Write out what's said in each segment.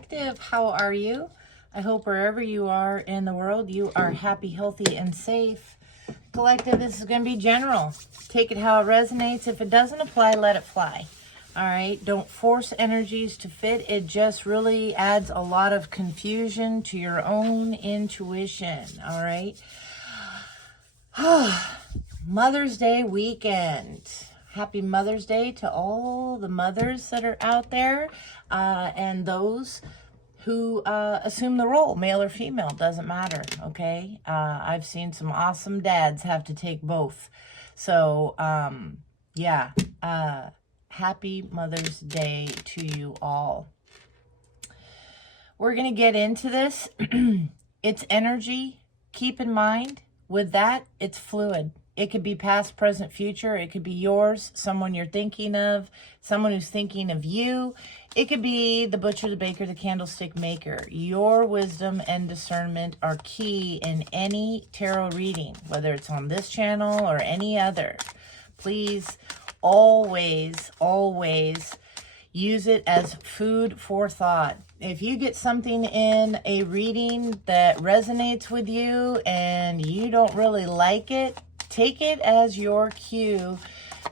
Collective, how are you? I hope wherever you are in the world, you are happy, healthy, and safe. Collective, this is going to be general. Take it how it resonates. If it doesn't apply, let it fly. All right? Don't force energies to fit. It just really adds a lot of confusion to your own intuition. All right? Mother's Day weekend. Happy Mother's Day to all the mothers that are out there and those who assume the role, male or female, doesn't matter, okay? I've seen some awesome dads have to take both. So, yeah, happy Mother's Day to you all. We're going to get into this. It's energy. Keep in mind, with that, it's fluid. It could be past, present, future. It could be yours, someone you're thinking of, someone who's thinking of you. It could be the butcher, the baker, the candlestick maker. Your wisdom and discernment are key in any tarot reading, whether it's on this channel or any other. Please always, always use it as food for thought. If you get something in a reading that resonates with you and you don't really like it, take it as your cue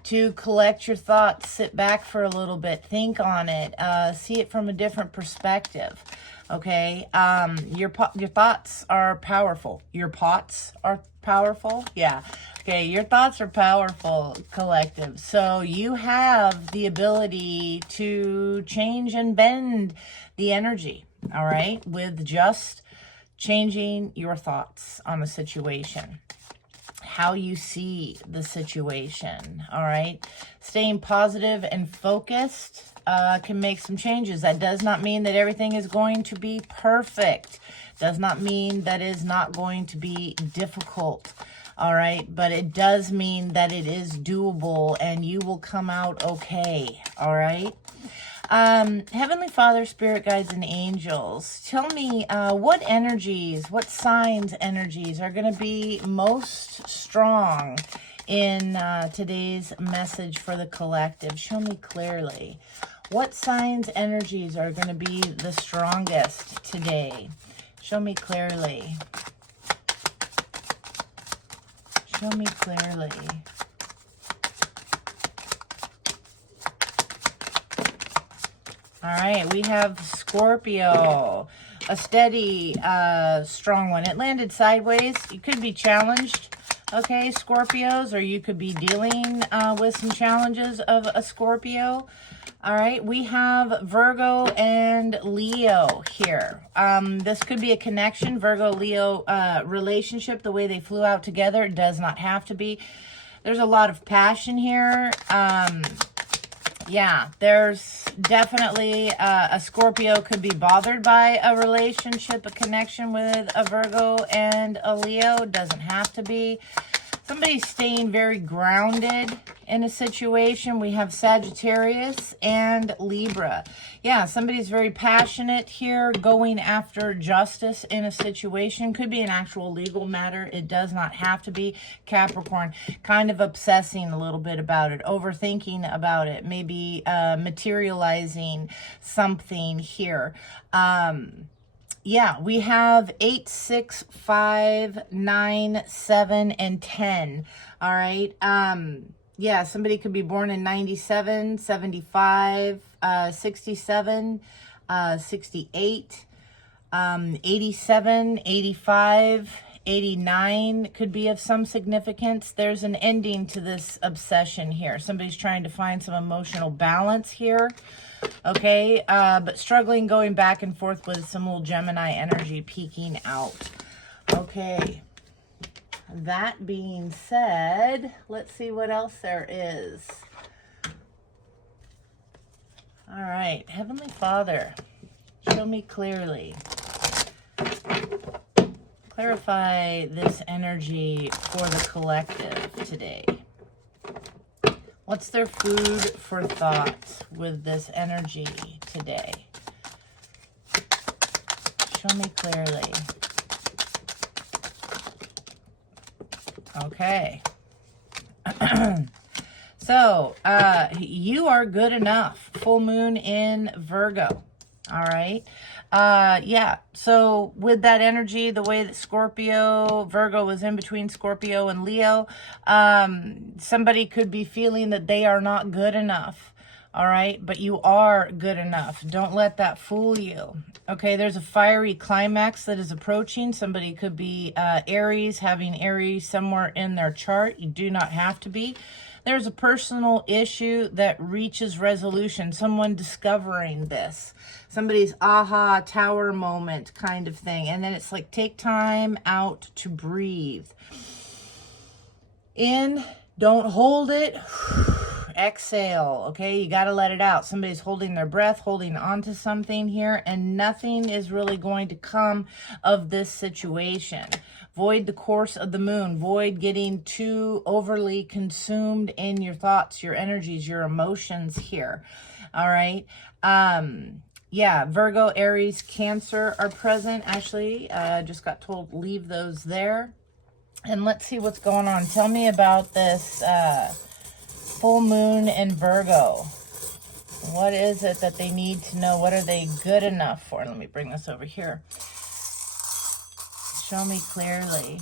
to collect your thoughts, sit back for a little bit, think on it, see it from a different perspective, okay? Your thoughts are powerful. Your pots are powerful? Yeah. Okay, your thoughts are powerful, collective. So you have the ability to change and bend the energy, all right, with just changing your thoughts on a situation. How you see the situation, all right? Staying positive and focused can make some changes. That does not mean that everything is going to be perfect. Does not mean that it is not going to be difficult, all right? But it does mean that it is doable and you will come out okay, all right? Heavenly Father, Spirit Guides, and Angels, tell me what energies, what signs energies are going to be most strong in today's message for the collective. Show me clearly. What signs energies are going to be the strongest today? Show me clearly. Show me clearly. All right, we have Scorpio, a steady, strong one. It landed sideways. You could be challenged, okay, Scorpios, or you could be dealing with some challenges of a Scorpio. All right, we have Virgo and Leo here. This could be a connection, Virgo-Leo relationship, the way they flew out together. It does not have to be. There's a lot of passion here. Yeah, there's definitely a Scorpio could be bothered by a relationship, a connection with a Virgo and a Leo. Doesn't have to be. Somebody's staying very grounded in a situation. We have Sagittarius and Libra. Yeah, somebody's very passionate here, going after justice in a situation. Could be an actual legal matter. It does not have to be. Capricorn, kind of obsessing a little bit about it, overthinking about it, maybe materializing something here. Yeah, we have 8, 6, 5, 9, 7, and 10. All right. Yeah, somebody could be born in 97, 75, 67, 68, 87, 85, 89 could be of some significance. There's an ending to this obsession here. Somebody's trying to find some emotional balance here. Okay, but struggling, going back and forth with some little Gemini energy peeking out. Okay, that being said, let's see what else there is. All right, Heavenly Father, show me clearly. Clarify this energy for the collective today. What's their food for thought with this energy today? Show me clearly. Okay. So, you are good enough. Full moon in Virgo. All right. Yeah, so with that energy, the way that Virgo was in between Scorpio and Leo, somebody could be feeling that they are not good enough. All right, but you are good enough. Don't let that fool you. Okay, there's a fiery climax that is approaching. Somebody could be Aries, having Aries somewhere in their chart. You do not have to be. There's a personal issue that reaches resolution. Someone discovering this. Somebody's aha tower moment kind of thing. And then it's like, take time out to breathe. In, don't hold it. Exhale, okay? You got to let it out. Somebody's holding their breath, holding on to something here, and nothing is really going to come of this situation. Void the course of the moon. Void getting too overly consumed in your thoughts, your energies, your emotions here. All right? Yeah, Virgo, Aries, Cancer are present. Actually, just got told leave those there. And let's see what's going on. Tell me about this full moon in Virgo. What is it that they need to know? What are they good enough for? Let me bring this over here. Show me clearly.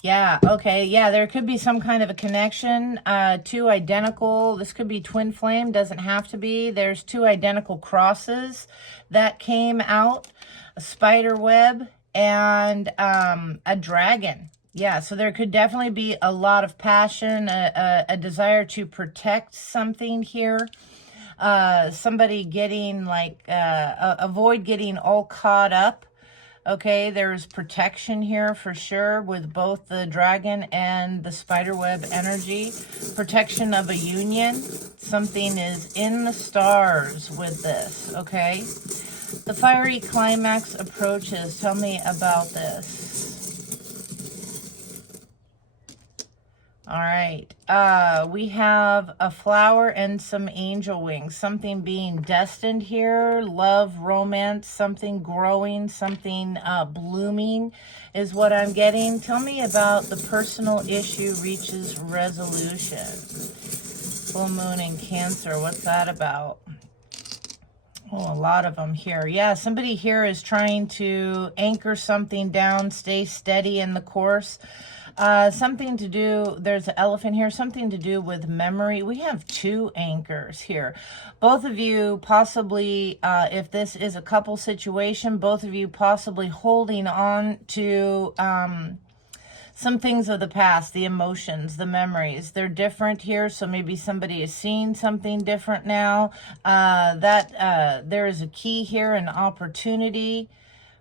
Yeah, okay, yeah, there could be some kind of a connection, two identical, this could be twin flame, doesn't have to be. There's two identical crosses that came out, a spider web and a dragon. Yeah, so there could definitely be a lot of passion, a desire to protect something here. Somebody getting like, avoid getting all caught up. Okay, there's protection here for sure with both the dragon and the spiderweb energy. Protection of a union. Something is in the stars with this, okay? The fiery climax approaches. Tell me about this. All right, we have a flower and some angel wings, something being destined here, love, romance, something growing, something blooming is what I'm getting. Tell me about the personal issue reaches resolution. Full moon in Cancer, what's that about? Oh, a lot of them here. Yeah, somebody here is trying to anchor something down, stay steady in the course. Something to do, there's an elephant here, something to do with memory. We have two anchors here. Both of you possibly, if this is a couple situation, both of you possibly holding on to some things of the past, the emotions, the memories. They're different here, so maybe somebody is seeing something different now. There is a key here, an opportunity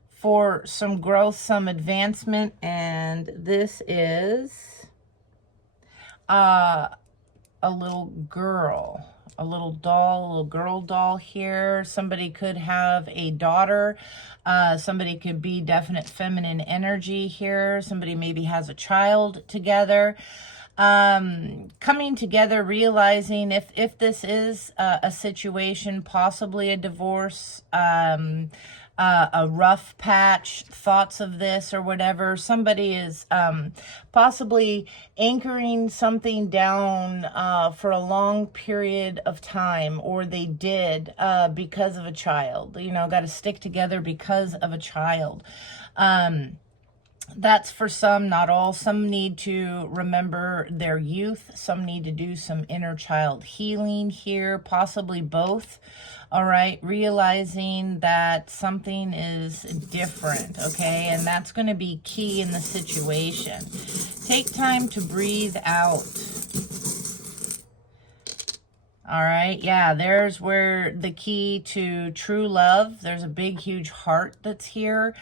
for some growth, some advancement, and this is a little girl, a little doll, a little girl doll here. Somebody could have a daughter. Somebody could be definite feminine energy here. Somebody maybe has a child together. Coming together, realizing if this is a situation, possibly a divorce, a rough patch, thoughts of this or whatever. Somebody is possibly anchoring something down for a long period of time, or they did because of a child. You know, got to stick together because of a child. That's for some, not all. Some need to remember their youth. Some need to do some inner child healing here, possibly both. All right, realizing that something is different, okay? And that's going to be key in the situation. Take time to breathe out. All right, yeah, there's where the key to true love, there's a big, huge heart that's here.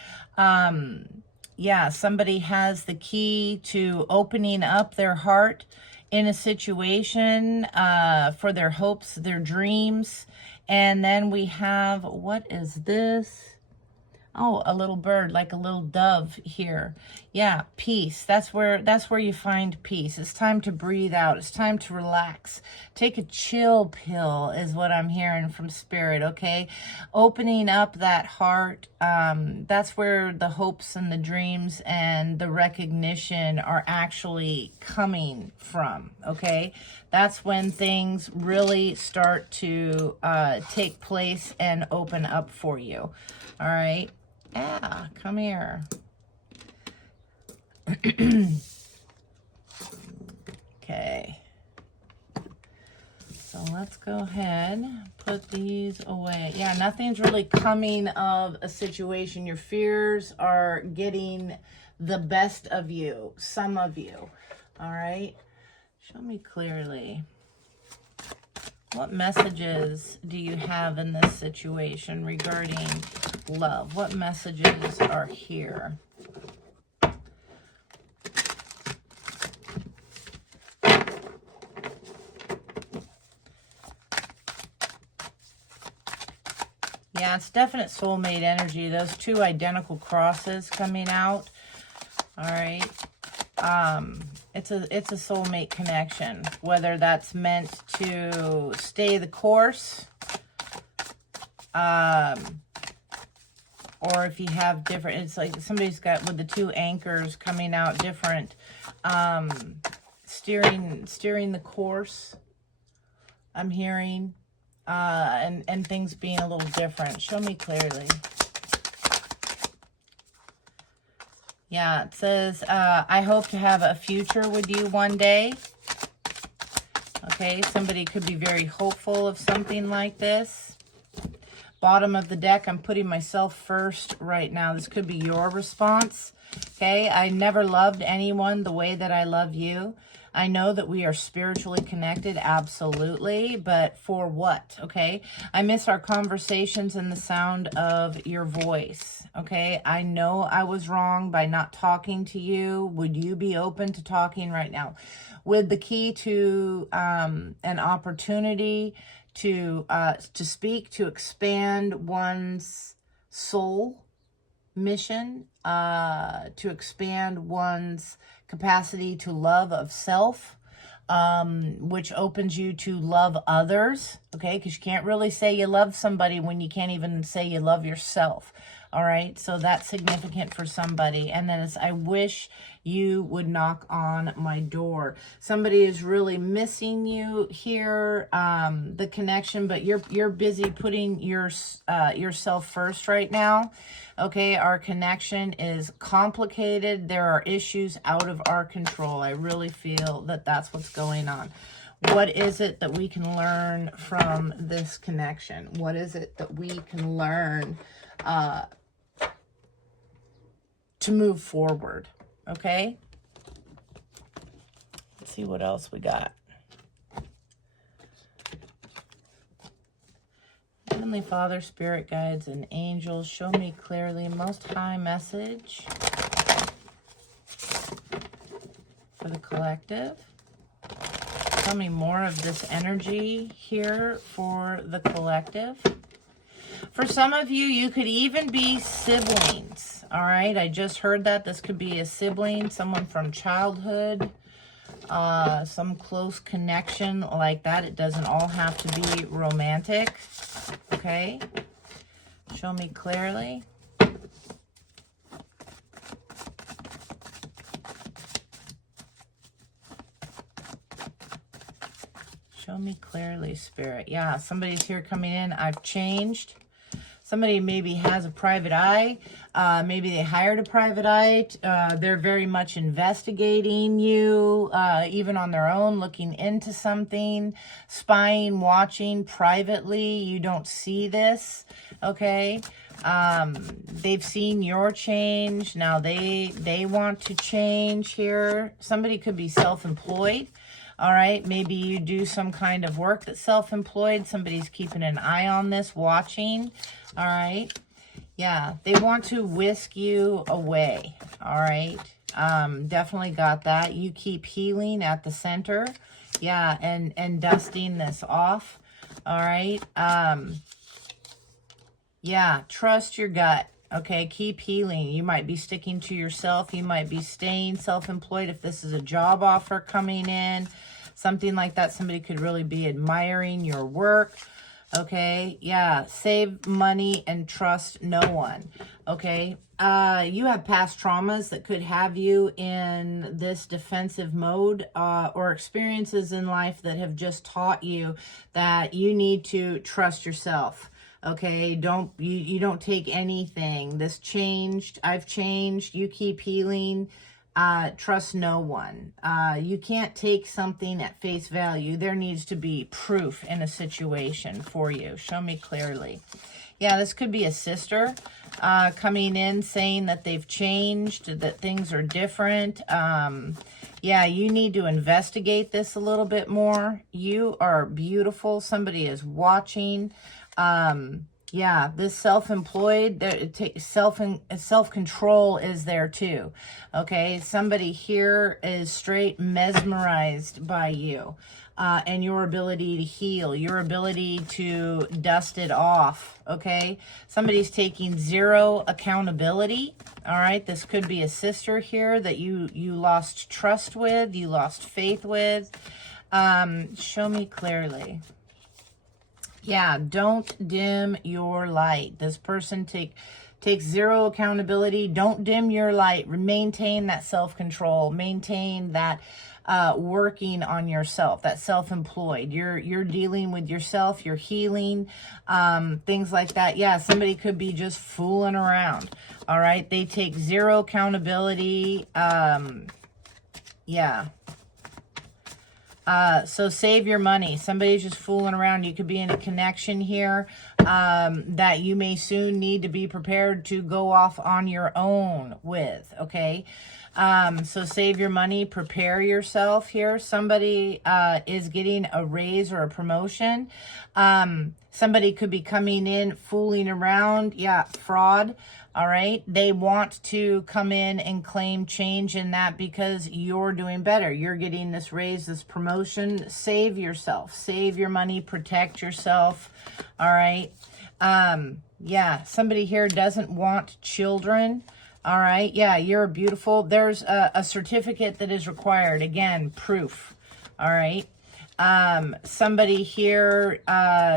Yeah, somebody has the key to opening up their heart in a situation for their hopes, their dreams. And then we have, what is this? Oh, a little bird, like a little dove here. Yeah, peace. That's where you find peace. It's time to breathe out. It's time to relax. Take a chill pill is what I'm hearing from Spirit, okay? Opening up that heart. That's where the hopes and the dreams and the recognition are actually coming from, okay? That's when things really start to take place and open up for you. All right? Yeah, come here. Okay. So let's go ahead, put these away. Yeah, nothing's really coming of a situation. Your fears are getting the best of you, some of you. All right? Show me clearly. What messages do you have in this situation regarding love? What messages are here? Yeah, it's definite soulmate energy. Those two identical crosses coming out. All right. It's a soulmate connection, whether that's meant to stay the course, or if you have different, it's like somebody's got with the two anchors coming out different, steering the course, I'm hearing, and things being a little different. Show me clearly. Yeah, it says, I hope to have a future with you one day. Okay, somebody could be very hopeful of something like this. Bottom of the deck, I'm putting myself first right now. This could be your response. Okay, I never loved anyone the way that I love you. I know that we are spiritually connected, absolutely, but for what, okay? I miss our conversations and the sound of your voice, okay? I know I was wrong by not talking to you. Would you be open to talking right now? With the key to an opportunity to speak, to expand one's soul mission, to expand one's capacity to love of self, which opens you to love others, okay? Because you can't really say you love somebody when you can't even say you love yourself, all right? So that's significant for somebody. And then it's, I wish you would knock on my door. Somebody is really missing you here, the connection, but you're busy putting yourself first right now. Okay, our connection is complicated. There are issues out of our control. I really feel that that's what's going on. What is it that we can learn from this connection? What is it that we can learn to move forward? Okay, let's see what else we got. Heavenly Father, Spirit Guides, and Angels, show me clearly Most High message for the collective. Tell me more of this energy here for the collective. For some of you, you could even be siblings, all right? I just heard that. This could be a sibling, someone from childhood, some close connection like that. It doesn't all have to be romantic, okay? Show me clearly. Show me clearly, Spirit. Yeah, somebody's here coming in. I've changed. Somebody maybe has a private eye. Maybe they hired a private eye. They're very much investigating you, even on their own, looking into something, spying, watching privately. You don't see this, okay? They've seen your change. Now they want to change here. Somebody could be self-employed. All right, maybe you do some kind of work that's self-employed. Somebody's keeping an eye on this, watching. All right. Yeah, they want to whisk you away. All right. Definitely got that. You keep healing at the center. Yeah, and dusting this off. All right. Yeah, trust your gut. Okay, keep healing. You might be sticking to yourself. You might be staying self-employed if this is a job offer coming in. Something like that. Somebody could really be admiring your work. Okay, yeah, save money and trust no one. Okay, you have past traumas that could have you in this defensive mode, or experiences in life that have just taught you that you need to trust yourself. Okay, you don't take anything. This changed, I've changed, you keep healing. Trust no one. You can't take something at face value. There needs to be proof in a situation for you. Show me clearly. Yeah, this could be a sister coming in saying that they've changed, that things are different. Yeah, you need to investigate this a little bit more. You are beautiful. Somebody is watching. Yeah, this self-employed, self-control is there too. Okay, somebody here is straight mesmerized by you and your ability to heal, your ability to dust it off. Okay, somebody's taking zero accountability. All right, this could be a sister here that you lost trust with, you lost faith with. Show me clearly. Yeah, don't dim your light. This person takes zero accountability. Don't dim your light. Maintain that self-control. Maintain that working on yourself, that self-employed. You're dealing with yourself. You're healing, things like that. Yeah, somebody could be just fooling around. All right, they take zero accountability. Yeah. So save your money. Somebody's just fooling around. You could be in a connection here that you may soon need to be prepared to go off on your own with, okay? So save your money. Prepare yourself here. Somebody is getting a raise or a promotion. Somebody could be coming in fooling around. Yeah, fraud. All right. They want to come in and claim change in that because you're doing better. You're getting this raise, this promotion. Save yourself. Save your money. Protect yourself. All right. Yeah. Somebody here doesn't want children. All right. Yeah. You're beautiful. There's a certificate that is required. Again, proof. All right. Somebody here,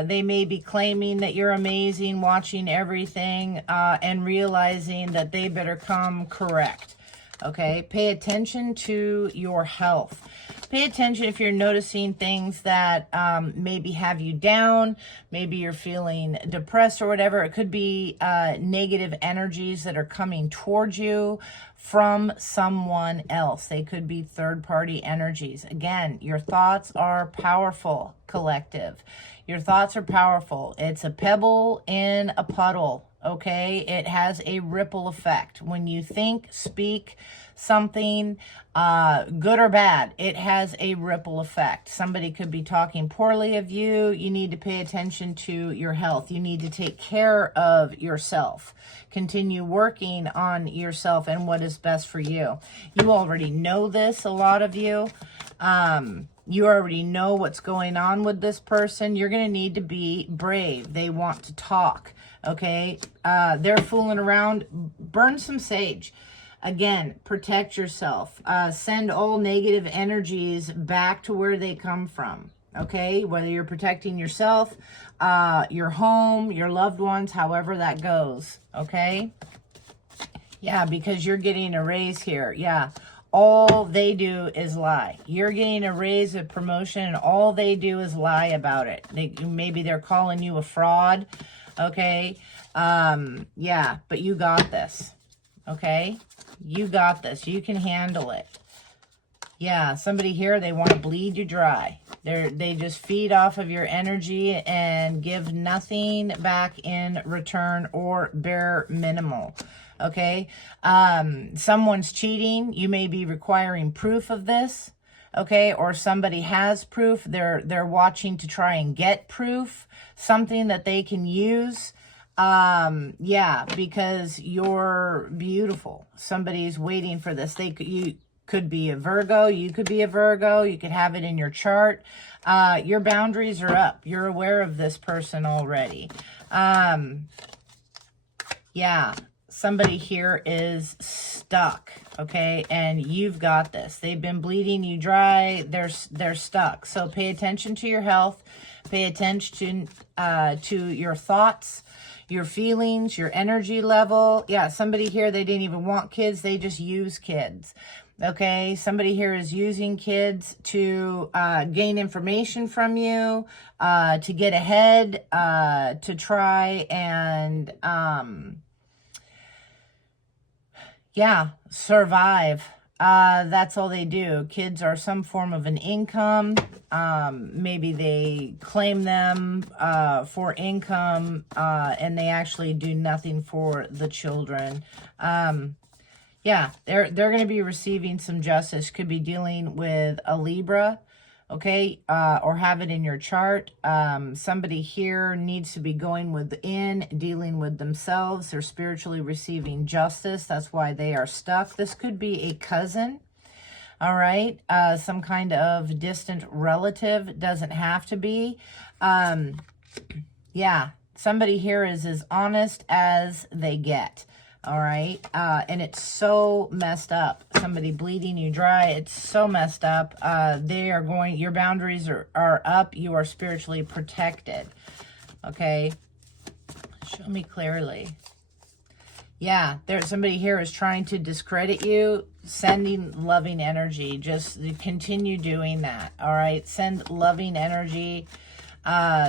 they may be claiming that you're amazing, watching everything, and realizing that they better come correct. Okay, pay attention to your health. Pay attention if you're noticing things that maybe have you down, maybe you're feeling depressed or whatever. It could be negative energies that are coming towards you from someone else. They could be third-party energies. Again, your thoughts are powerful, collective. Your thoughts are powerful. It's a pebble in a puddle, okay? It has a ripple effect. When you think, speak something, good or bad, it has a ripple effect. Somebody could be talking poorly of you. You need to pay attention to your health. You need to take care of yourself. Continue working on yourself and what is best for you. You already know this, a lot of you. You already know what's going on with this person. You're going to need to be brave. They want to talk, okay? They're fooling around. Burn some sage. Again, protect yourself. Send all negative energies back to where they come from, okay? Whether you're protecting yourself, your home, your loved ones, however that goes, okay? Yeah, because you're getting a raise here. Yeah, all they do is lie. You're getting a raise, a promotion, and all they do is lie about it. Maybe they're calling you a fraud, okay? Yeah, but you got this, okay? You got this. You can handle it. Yeah, somebody here, they want to bleed you dry. They just feed off of your energy and give nothing back in return or bare minimal. Okay? Someone's cheating. You may be requiring proof of this. Okay? Or somebody has proof. They're watching to try and get proof. Something that they can use. Yeah, because you're beautiful. Somebody's waiting for this. You could be a Virgo. You could be a Virgo. You could have it in your chart. Your boundaries are up. You're aware of this person already. Yeah, somebody here is stuck, okay? And you've got this. They've been bleeding you dry. They're stuck. So pay attention to your health. Pay attention to your thoughts, your feelings, your energy level. Yeah, somebody here, they didn't even want kids. They just use kids. Okay, somebody here is using kids to gain information from you, to get ahead, to try and, yeah, survive. That's all they do. Kids are some form of an income. Maybe they claim them for income, and they actually do nothing for the children. Yeah, they're going to be receiving some justice. Could be dealing with a Libra, okay, or have it in your chart. Somebody here needs to be going within, dealing with themselves. They're spiritually receiving justice. That's why they are stuck. This could be a cousin, all right, some kind of distant relative. Doesn't have to be. Yeah, somebody here is as honest as they get. All right. And it's so messed up. Somebody bleeding you dry. It's so messed up. They are going, your boundaries are up. You are spiritually protected. Okay. Show me clearly. Yeah, there's somebody here is trying to discredit you, sending loving energy. Just continue doing that. All right. Send loving energy.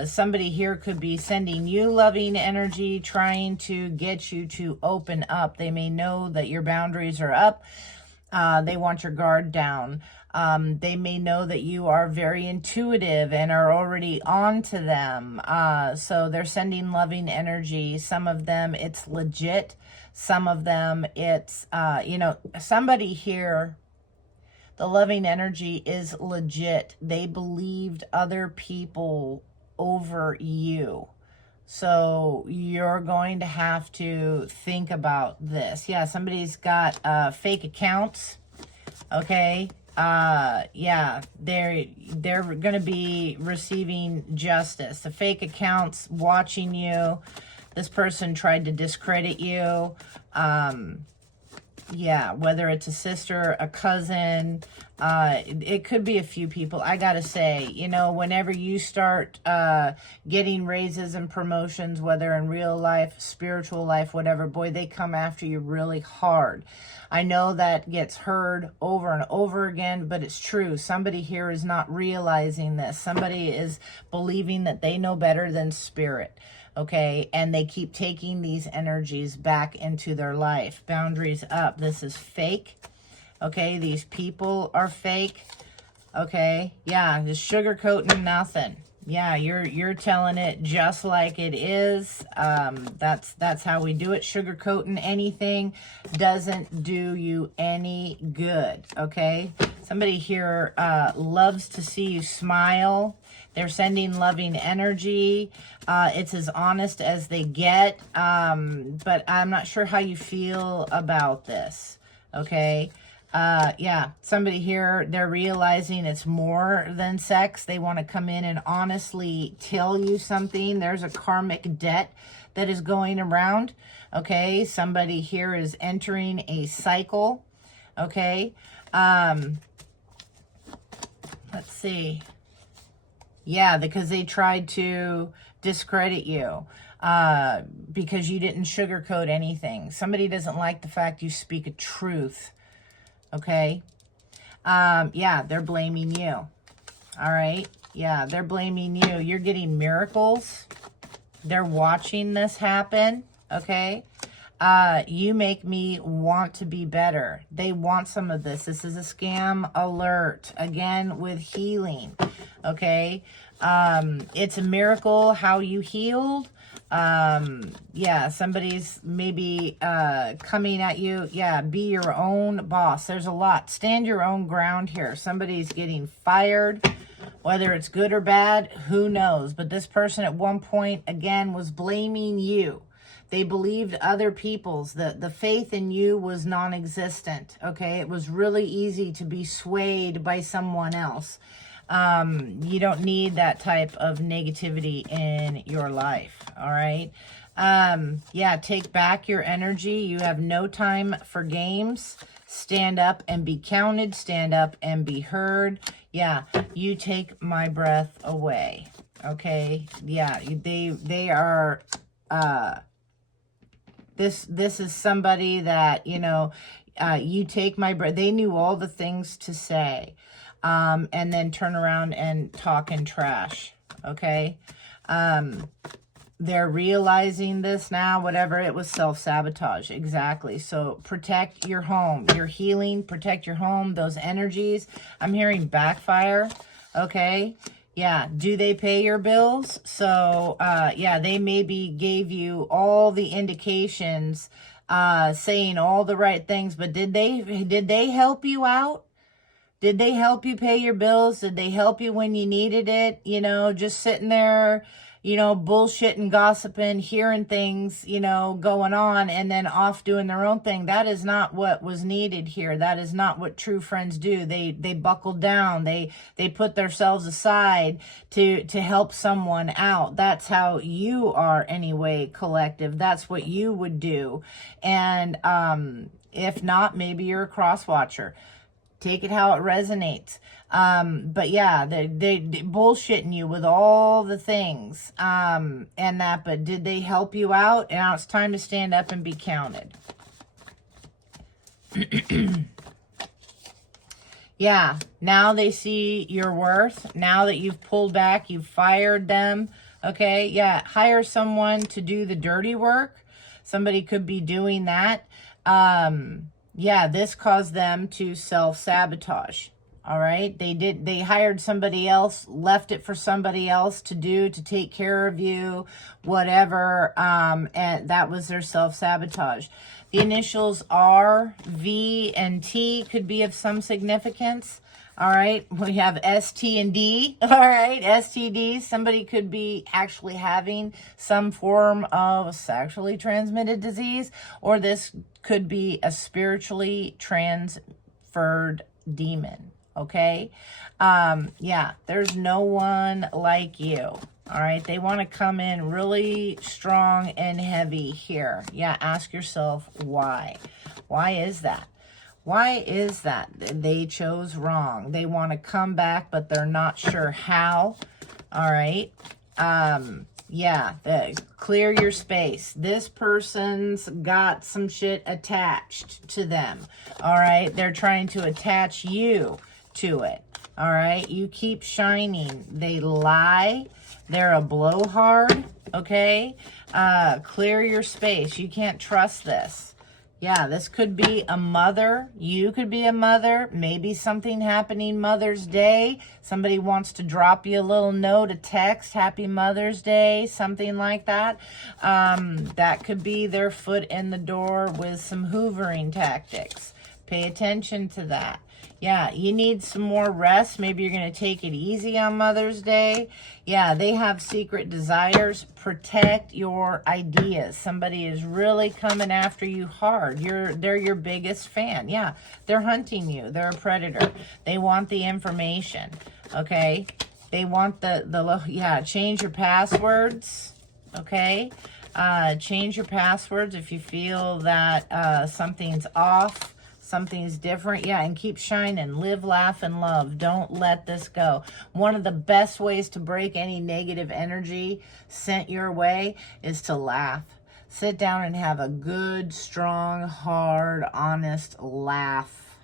Somebody here could be sending you loving energy, trying to get you to open up. They may know that your boundaries are up. They want your guard down. They may know that you are very intuitive and are already on to them. So they're sending loving energy. Some of them, it's legit. Some of them, it's, you know, somebody here, the loving energy is legit. They believed other people over you. So you're going to have to think about this. Yeah, somebody's got fake accounts. Okay. Yeah, they're going to be receiving justice. The fake accounts watching you. This person tried to discredit you. Yeah, whether it's a sister, a cousin, it could be a few people. I gotta say, you know, whenever you start getting raises and promotions, whether in real life, spiritual life, whatever, boy, they come after you really hard. I know that gets heard over and over again, but it's true. Somebody here is not realizing this. Somebody is believing that they know better than spirit. Okay, and they keep taking these energies back into their life. Boundaries up. This is fake. Okay, these people are fake. Okay, yeah, just sugarcoating nothing. Yeah, you're telling it just like it is. That's how we do it. Sugarcoating anything doesn't do you any good. Okay, somebody here loves to see you smile. They're sending loving energy. It's as honest as they get. But I'm not sure how you feel about this. Okay. Yeah, somebody here, they're realizing it's more than sex. They want to come in and honestly tell you something. There's a karmic debt that is going around. Okay. Somebody here is entering a cycle. Okay. Let's see. Yeah, because they tried to discredit you because you didn't sugarcoat anything. Somebody doesn't like the fact you speak a truth, okay? Yeah, they're blaming you, all right? Yeah, they're blaming you. You're getting miracles. They're watching this happen, okay? You make me want to be better. They want some of this. This is a scam alert. Again, with healing. Okay. It's a miracle how you healed. Yeah, somebody's maybe coming at you. Yeah, be your own boss. There's a lot. Stand your own ground here. Somebody's getting fired. Whether it's good or bad, who knows? But this person at one point, again, was blaming you. They believed other people's, the faith in you was non-existent, okay? It was really easy to be swayed by someone else. You don't need that type of negativity in your life, all right? Yeah, take back your energy. You have no time for games. Stand up and be counted. Stand up and be heard. Yeah, you take my breath away. Okay, yeah, they are, this is somebody that, you know, you take my breath. They knew all the things to say, and then turn around and talk and trash. Okay, they're realizing this now. Whatever, it was self-sabotage. Exactly. So protect your home, your healing, protect your home, those energies. I'm hearing backfire. Okay. Yeah. Do they pay your bills? So, yeah, they maybe gave you all the indications, saying all the right things, but did they help you out? Did they help you pay your bills? Did they help you when you needed it? You know, just sitting there, you know, bullshitting, gossiping, hearing things, you know, going on, and then off doing their own thing. That is not what was needed here. That is not what true friends do. They buckled down. They put themselves aside to help someone out. That's how you are anyway, collective. That's what you would do. And if not, maybe you're a cross watcher. Take it how it resonates. But yeah, they bullshitting you with all the things, and that, but did they help you out? And now it's time to stand up and be counted. Yeah, now they see your worth. Now that you've pulled back, you've fired them. Okay, yeah, hire someone to do the dirty work. Somebody could be doing that. Yeah, this caused them to self-sabotage. All right. They hired somebody else, left it for somebody else to do, to take care of you, whatever. And that was their self-sabotage. The initials R, V, and T could be of some significance. All right. We have S, T, and D. All right. STD. Somebody could be actually having some form of sexually transmitted disease, or this could be a spiritually transferred demon. Okay. Yeah, there's no one like you. All right. They want to come in really strong and heavy here. Yeah. Ask yourself why. Why is that? Why is that? They chose wrong. They want to come back, but they're not sure how. All right. Yeah, clear your space. This person's got some shit attached to them. All right. They're trying to attach you to it. All right. You keep shining. They lie. They're a blowhard. Okay. Clear your space. You can't trust this. Yeah, this could be a mother. You could be a mother. Maybe something happening Mother's Day. Somebody wants to drop you a little note, a text, Happy Mother's Day, something like that. That could be their foot in the door with some hoovering tactics. Pay attention to that. Yeah, you need some more rest. Maybe you're going to take it easy on Mother's Day. Yeah, they have secret desires. Protect your ideas. Somebody is really coming after you hard. They're your biggest fan. Yeah, they're hunting you. They're a predator. They want the information. Okay? They want yeah, change your passwords. Okay? Change your passwords if you feel that something's off. Something's different. Yeah, and keep shining. Live, laugh, and love. Don't let this go. One of the best ways to break any negative energy sent your way is to laugh. Sit down and have a good, strong, hard, honest laugh.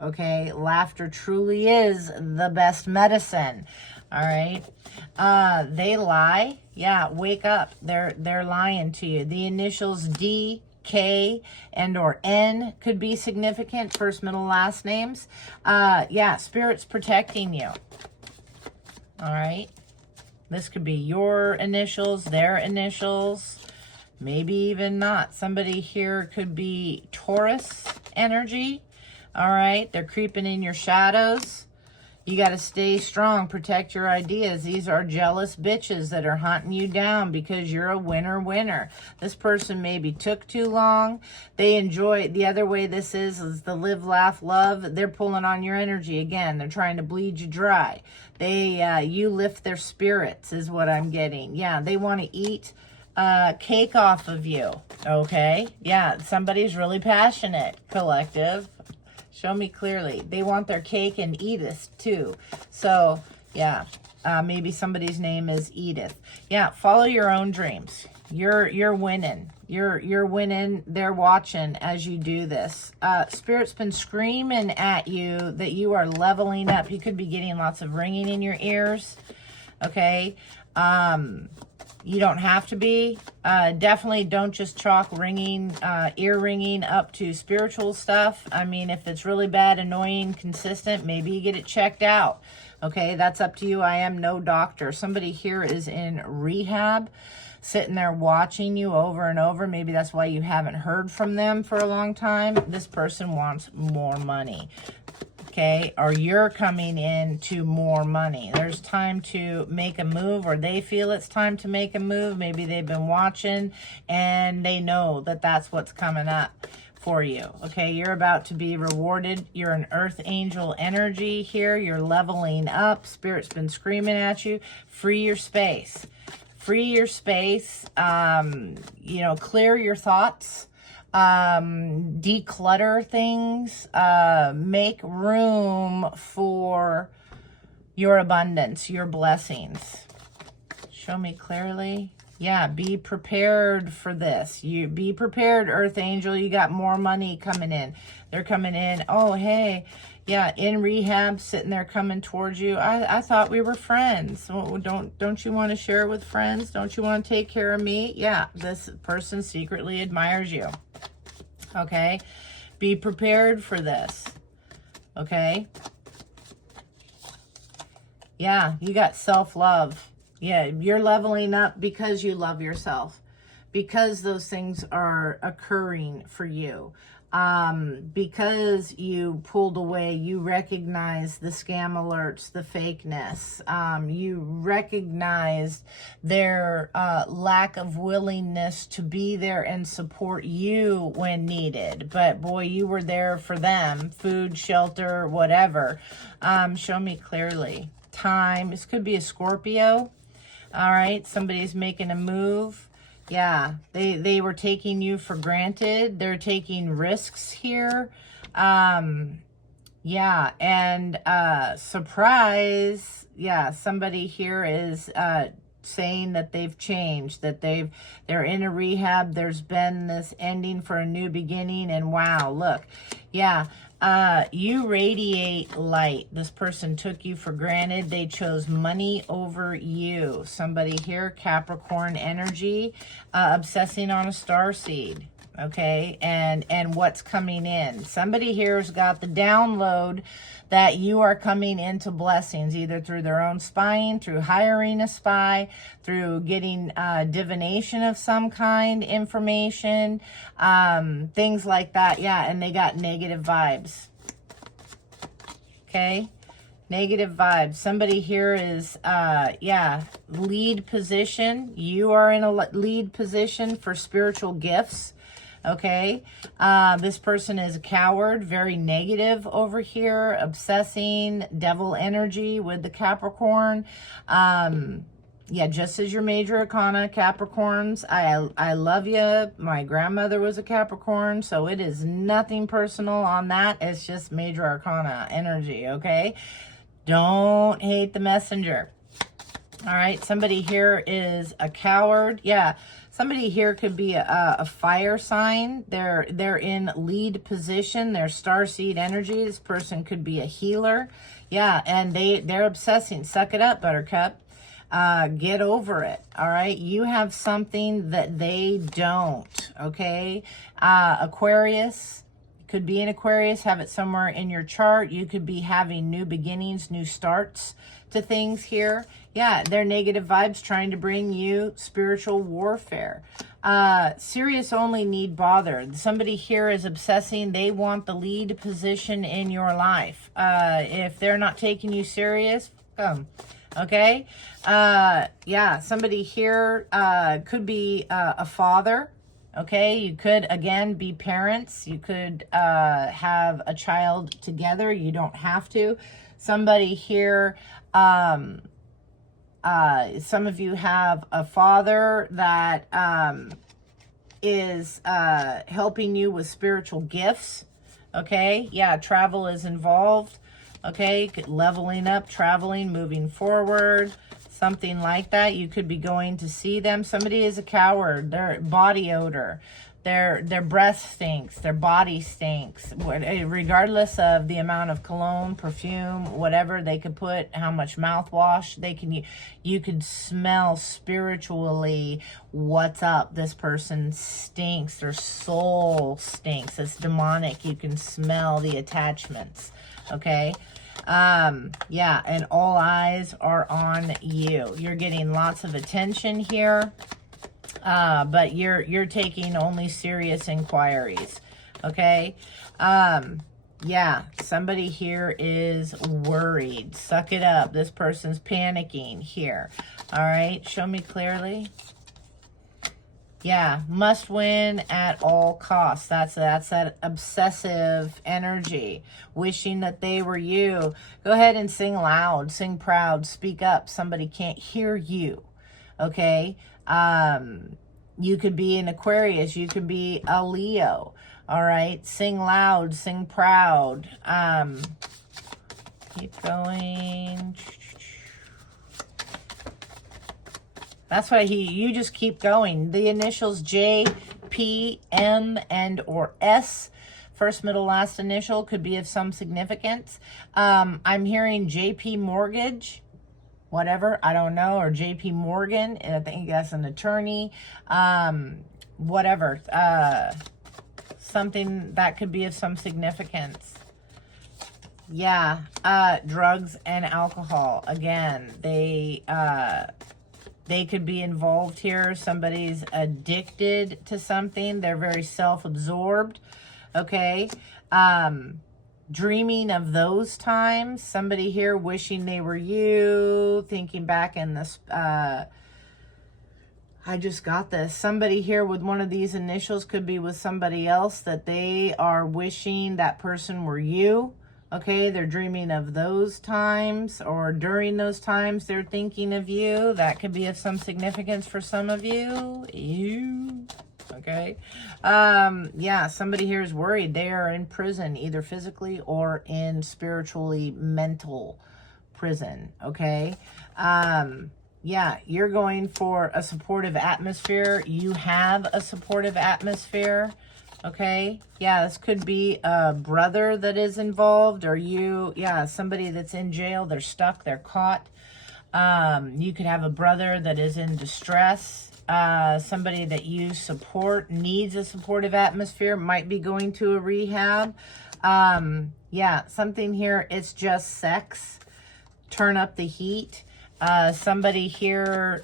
Okay? Laughter truly is the best medicine. All right? They lie. Yeah, wake up. They're lying to you. The initials D, K, and or N could be significant. First, middle, last names. Yeah, Spirit's protecting you. All right. This could be your initials, their initials, maybe even not. Somebody here could be Taurus energy. All right. They're creeping in your shadows. You got to stay strong. Protect your ideas. These are jealous bitches that are hunting you down because you're a winner. This person maybe took too long. They enjoy, the other way this is the live, laugh, love. They're pulling on your energy again. They're trying to bleed you dry. You lift their spirits is what I'm getting. Yeah, they want to eat cake off of you. Okay. Yeah, somebody's really passionate, collective. Show me clearly. They want their cake and eat it too. So, yeah. Maybe somebody's name is Edith. Yeah, follow your own dreams. You're winning. You're winning. They're watching as you do this. Spirit's been screaming at you that you are leveling up. You could be getting lots of ringing in your ears. Okay. You don't have to be. Definitely don't just chalk ringing, ear ringing up to spiritual stuff. I mean, if it's really bad, annoying, consistent, maybe you get it checked out. Okay, that's up to you. I am no doctor. Somebody here is in rehab, sitting there watching you over and over. Maybe that's why you haven't heard from them for a long time. This person wants more money. Okay, or you're coming in to more money. There's time to make a move, or they feel it's time to make a move. Maybe they've been watching and they know that that's what's coming up for you. Okay, you're about to be rewarded. You're an earth angel energy here. You're leveling up. Spirit's been screaming at you. Free your space. Free your space. You know, clear your thoughts. Declutter things. Make room for your abundance, your blessings. Show me clearly. Yeah, be prepared for this. You be prepared, Earth Angel. You got more money coming in. They're coming in. Oh, hey. Yeah, in rehab, sitting there coming towards you. I thought we were friends. Well, don't you want to share it with friends? Don't you want to take care of me? Yeah, this person secretly admires you. Okay? Be prepared for this. Okay? Yeah, you got self-love. Yeah, you're leveling up because you love yourself, because those things are occurring for you, because you pulled away, you recognize the scam alerts, the fakeness, you recognize their lack of willingness to be there and support you when needed. But boy, you were there for them, food, shelter, whatever. Show me clearly. Time, this could be a Scorpio. All right, somebody's making a move. Yeah, they were taking you for granted. They're taking risks here. Yeah, and surprise. Yeah, somebody here is saying that they've changed, that they're in a rehab. There's been this ending for a new beginning, and wow, look. Yeah. You radiate light. This person took you for granted. They chose money over you. Somebody here, Capricorn energy, obsessing on a starseed. Okay, and what's coming in. Somebody here's got the download that you are coming into blessings, either through their own spying, through hiring a spy, through getting divination of some kind, information, things like that. Yeah, and they got negative vibes. Okay, negative vibes. Somebody here is, yeah, lead position. You are in a lead position for spiritual gifts. Okay, this person is a coward, very negative over here, obsessing, devil energy with the Capricorn. Yeah, just as your major arcana, Capricorns, I love you. My grandmother was a Capricorn, so it is nothing personal on that. It's just major arcana energy, okay? Don't hate the messenger. All right, somebody here is a coward. Yeah, somebody here could be a fire sign. They're in lead position. They're starseed energy. This person could be a healer. Yeah, and they're obsessing. Suck it up, Buttercup. Get over it. All right, you have something that they don't. Okay, Aquarius. Could be an Aquarius, have it somewhere in your chart. You could be having new beginnings, new starts to things here. Yeah, they're negative vibes trying to bring you spiritual warfare. Serious only need bothered. Somebody here is obsessing. They want the lead position in your life. If they're not taking you serious, come. Okay? Yeah, somebody here could be a father. Okay, you could, again, be parents. You could have a child together. You don't have to. Somebody here, some of you have a father that is helping you with spiritual gifts. Okay, yeah, travel is involved. Okay, leveling up, traveling, moving forward, something like that. You could be going to see them. Somebody is a coward. Their body odor, their breath stinks, their body stinks. Regardless of the amount of cologne, perfume, whatever they could put, how much mouthwash they can, you could smell spiritually what's up. This person stinks. Their soul stinks. It's demonic. You can smell the attachments. Okay. Yeah, and all eyes are on you. You're getting lots of attention here, but you're taking only serious inquiries. Okay. Yeah, somebody here is worried. Suck it up. This person's panicking here. All right, show me clearly. Yeah, must win at all costs. That's that obsessive energy, wishing that they were you. Go ahead and sing loud, sing proud, speak up. Somebody can't hear you, okay? You could be an Aquarius. You could be a Leo, all right? Sing loud, sing proud. Keep going. That's why you just keep going. The initials J, P, M, and or S. First, middle, last initial could be of some significance. I'm hearing JP Mortgage, whatever, I don't know, or JP Morgan. I think that's an attorney. Whatever. Something that could be of some significance. Yeah. Drugs and alcohol. Again, they could be involved here. Somebody's addicted to something. They're very self-absorbed. Okay. Dreaming of those times. Somebody here wishing they were you. Thinking back in this. I just got this. Somebody here with one of these initials could be with somebody else that they are wishing that person were you. Okay, they're dreaming of those times, or during those times they're thinking of you. That could be of some significance for some of you. You. Okay. Yeah, somebody here is worried. They are in prison, either physically or in spiritually mental prison. Okay. Yeah, you're going for a supportive atmosphere. You have a supportive atmosphere. Okay, yeah, this could be a brother that is involved, or you, yeah, somebody that's in jail, they're stuck, they're caught. You could have a brother that is in distress. Somebody that you support needs a supportive atmosphere, might be going to a rehab. Yeah, something here, it's just sex. Turn up the heat. Somebody here,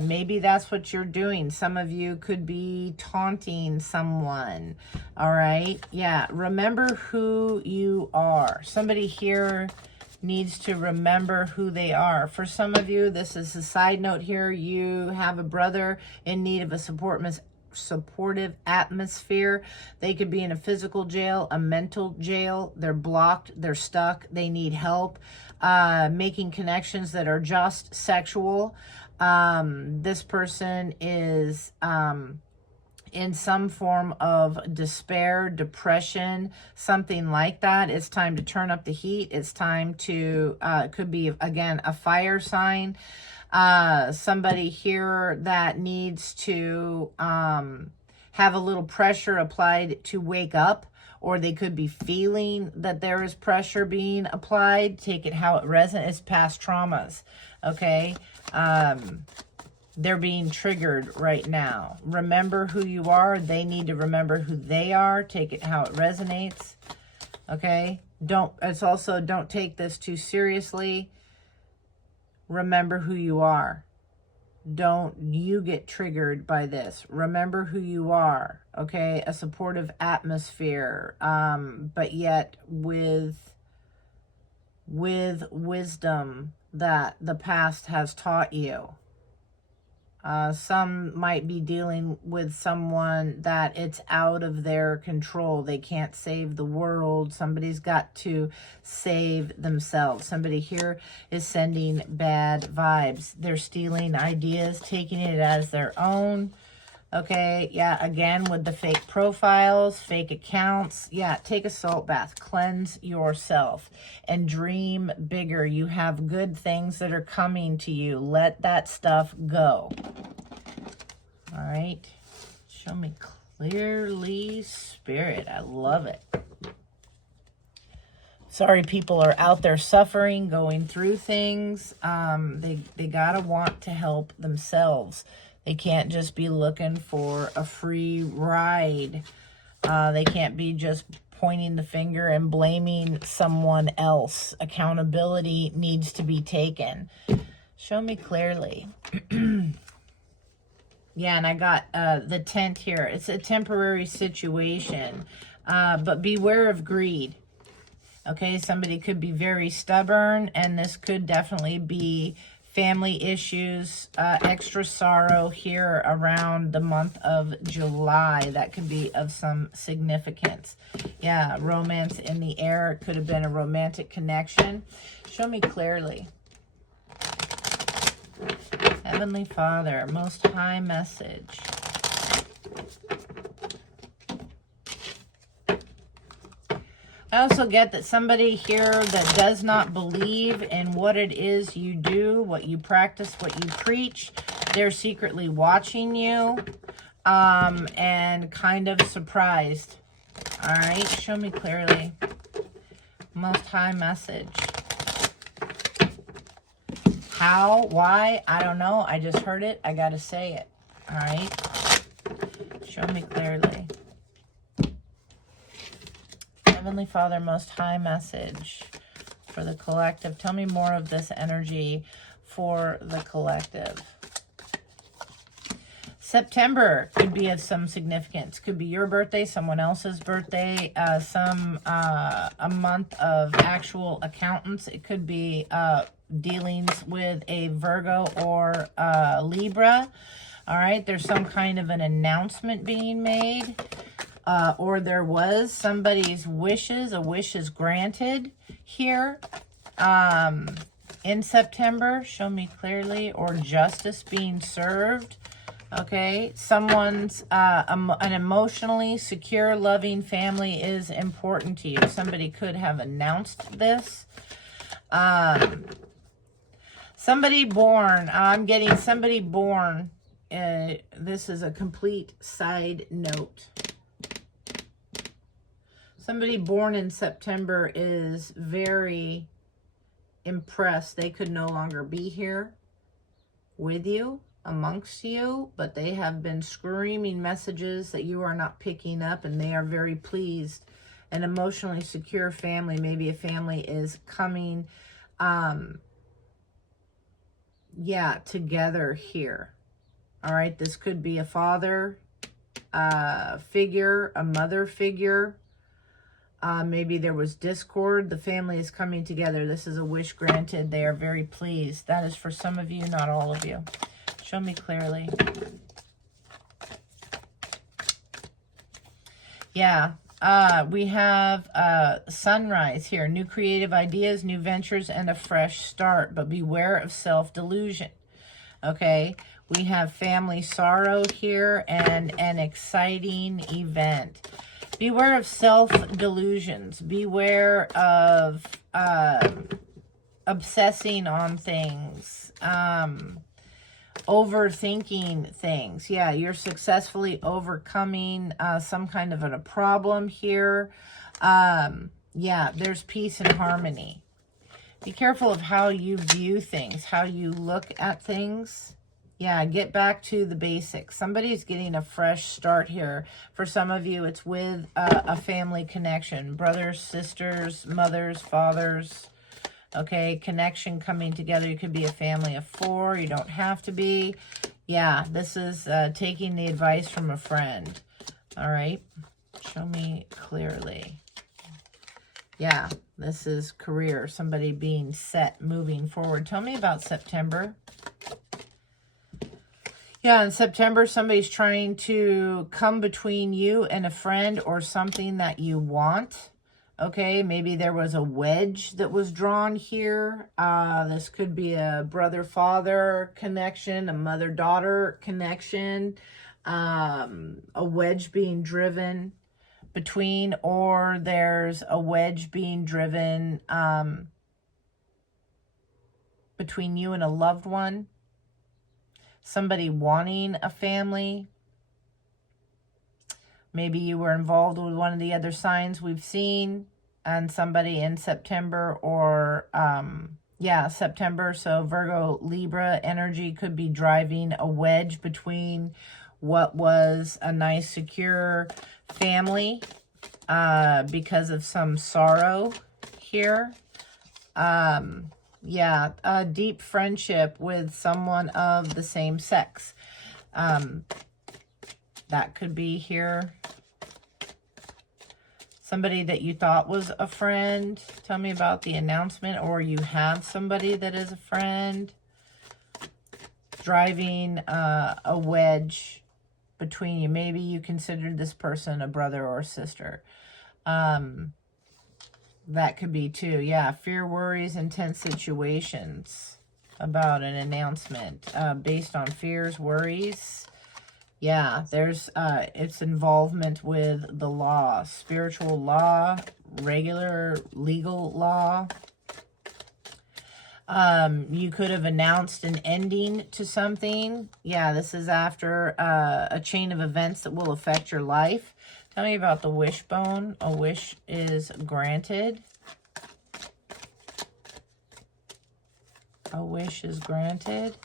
maybe that's what you're doing. Some of you could be taunting someone. All right. Yeah. Remember who you are. Somebody here needs to remember who they are. For some of you, this is a side note here. You have a brother in need of a supportive atmosphere. They could be in a physical jail, a mental jail. They're blocked. They're stuck. They need help. Making connections that are just sexual. This person is in some form of despair, depression, something like that. It's time to turn up the heat. It's time to, it could be, again, a fire sign. Somebody here that needs to have a little pressure applied to wake up, or they could be feeling that there is pressure being applied. Take it how it resonates. Past traumas, okay? They're being triggered right now. Remember who you are. They need to remember who they are. Take it how it resonates, okay? It's also, don't take this too seriously. Remember who you are. Don't you get triggered by this. Remember who you are, okay? A supportive atmosphere, but yet with wisdom that the past has taught you. Some might be dealing with someone that it's out of their control. They can't save the world. Somebody's got to save themselves. Somebody here is sending bad vibes. They're stealing ideas, taking it as their own. Okay, yeah, again, with the fake profiles, fake accounts. Yeah, take a salt bath, cleanse yourself, and dream bigger. You have good things that are coming to you. Let that stuff go. All right, show me clearly, Spirit. I love it. Sorry, people are out there suffering, going through things. They gotta want to help themselves. They can't just be looking for a free ride. They can't be just pointing the finger and blaming someone else. Accountability needs to be taken. Show me clearly. Yeah, and I got the tent here. It's a temporary situation, but beware of greed. Okay, somebody could be very stubborn, and this could definitely be family issues, extra sorrow here around the month of July. That could be of some significance. Yeah, romance in the air. It could have been a romantic connection. Show me clearly. Heavenly Father, Most High message. I also get that somebody here that does not believe in what it is you do, what you practice, what you preach. They're secretly watching you and kind of surprised. All right, show me clearly. Most High message. How? Why? I don't know. I just heard it. I got to say it. All right. Show me clearly. Heavenly Father, Most High message for the collective. Tell me more of this energy for the collective. September could be of some significance. Could be your birthday, someone else's birthday, a month of actual accountants. It could be dealings with a Virgo or Libra. All right, there's some kind of an announcement being made. Or there was somebody's wishes, a wish is granted here in September. Show me clearly. Or justice being served. Okay, someone's, an emotionally secure, loving family is important to you. Somebody could have announced this. Somebody born, I'm getting somebody born. This is a complete side note. Somebody born in September is very impressed. They could no longer be here with you, amongst you, but they have been screaming messages that you are not picking up, and they are very pleased. An emotionally secure family, maybe a family is coming, yeah, together here. All right, this could be a father figure, a mother figure. Maybe there was discord. The family is coming together. This is a wish granted. They are very pleased. That is for some of you, not all of you. Show me clearly. Yeah. We have sunrise here. New creative ideas, new ventures, and a fresh start. But beware of self-delusion. Okay. We have family sorrow here and an exciting event. Beware of self-delusions. Beware of obsessing on things. Overthinking things. Yeah, you're successfully overcoming some kind of a problem here. Yeah, there's peace and harmony. Be careful of how you view things, how you look at things. Yeah, get back to the basics. Somebody's getting a fresh start here. For some of you, it's with a family connection. Brothers, sisters, mothers, fathers. Okay, connection coming together. You could be a family of 4. You don't have to be. Yeah, this is taking the advice from a friend. All right, show me clearly. Yeah, this is career. Somebody being set, moving forward. Tell me about September. Yeah, in September, somebody's trying to come between you and a friend or something that you want. Okay, maybe there was a wedge that was drawn here. This could be a brother-father connection, a mother-daughter connection. a wedge being driven between, or there's a wedge being driven between you and a loved one. Somebody wanting a family. Maybe you were involved with one of the other signs we've seen, and somebody in September, or yeah, September. So Virgo, Libra energy could be driving a wedge between what was a nice, secure family because of some sorrow here. Yeah, a deep friendship with someone of the same sex. That could be here. Somebody that you thought was a friend. Tell me about the announcement, or you have somebody that is a friend. Driving a wedge between you. Maybe you considered this person a brother or sister. That could be too. Yeah, fear, worries, intense situations about an announcement based on fears, worries. Yeah, there's its involvement with the law, spiritual law, regular legal law. You could have announced an ending to something. Yeah, this is after a chain of events that will affect your life. Tell me about the wishbone. A wish is granted. A wish is granted.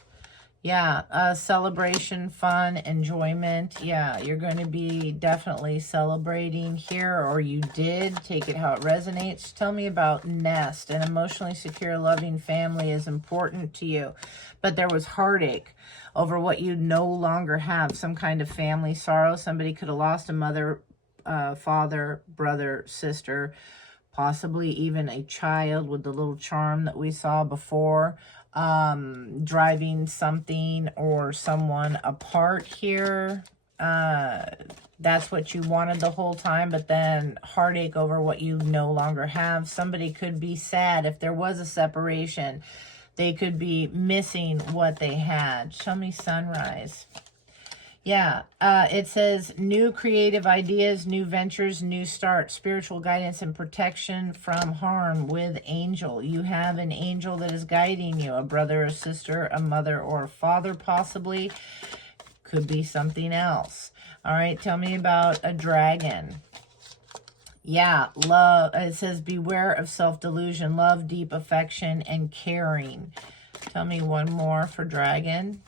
Yeah, celebration, fun, enjoyment. Yeah, you're going to be definitely celebrating here, or you did. Take it how it resonates. Tell me about nest. An emotionally secure, loving family is important to you. But there was heartache over what you no longer have. Some kind of family sorrow. Somebody could have lost a mother, father, brother, sister, possibly even a child with the little charm that we saw before. Driving something or someone apart here. That's what you wanted the whole time, but then heartache over what you no longer have. Somebody could be sad if there was a separation. They could be missing what they had. Show me sunrise. Yeah, it says new creative ideas, new ventures, new start, spiritual guidance and protection from harm with angel. You have an angel that is guiding you, a brother or sister, a mother or a father possibly. Could be something else. All right, tell me about a dragon. Yeah, love. It says beware of self-delusion, love, deep affection, and caring. Tell me one more for dragon.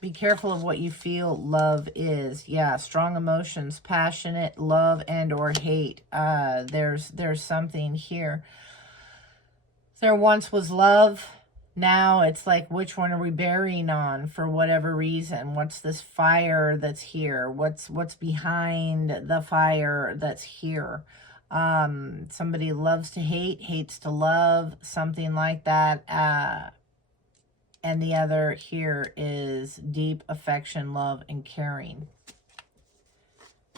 Be careful of what you feel love is. Yeah, strong emotions, passionate love and or hate. There's something here. There once was love. Now it's like, which one are we bearing on for whatever reason? What's this fire that's here? What's behind the fire that's here? Somebody loves to hate, hates to love, something like that. And the other here is deep affection, love, and caring.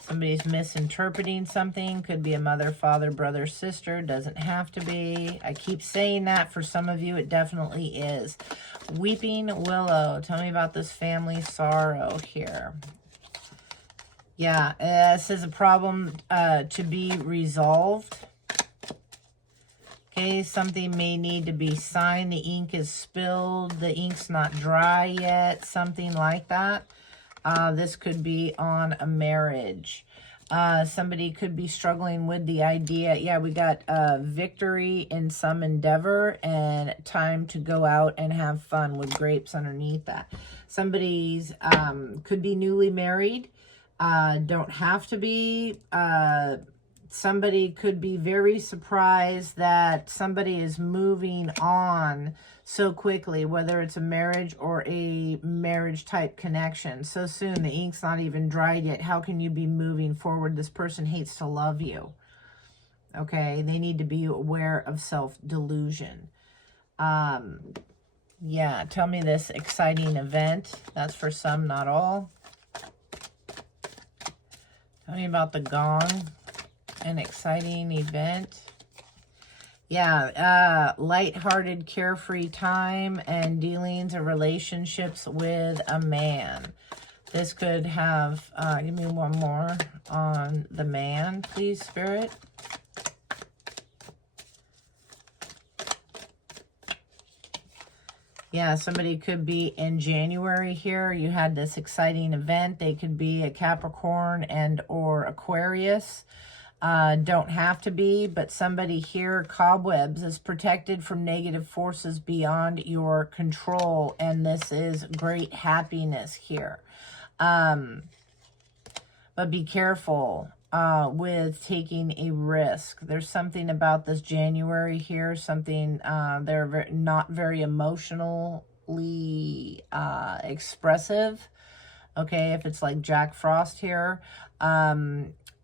Somebody's misinterpreting something. Could be a mother, father, brother, sister. Doesn't have to be. I keep saying that. For some of you, it definitely is. Weeping willow. Tell me about this family sorrow here. Yeah, it says a problem to be resolved. Okay, something may need to be signed. The ink is spilled. The ink's not dry yet. Something like that. This could be on a marriage. Somebody could be struggling with the idea. Yeah, we got victory in some endeavor and time to go out and have fun with grapes underneath that. Somebody's could be newly married. Don't have to be. Somebody could be very surprised that somebody is moving on so quickly, whether it's a marriage or a marriage type connection. So soon, the ink's not even dried yet. How can you be moving forward? This person hates to love you. Okay, they need to be aware of self-delusion. Yeah, tell me this exciting event. That's for some, not all. Tell me about the gong. An exciting event. Yeah, lighthearted, carefree time and dealings or relationships with a man. This could have, give me one more on the man, please, Spirit. Yeah, somebody could be in January here. You had this exciting event. They could be a Capricorn and or Aquarius. Don't have to be, but somebody here, cobwebs, is protected from negative forces beyond your control. And this is great happiness here. But be careful with taking a risk. There's something about this January here, something they're not very emotionally expressive. Okay, if it's like Jack Frost here,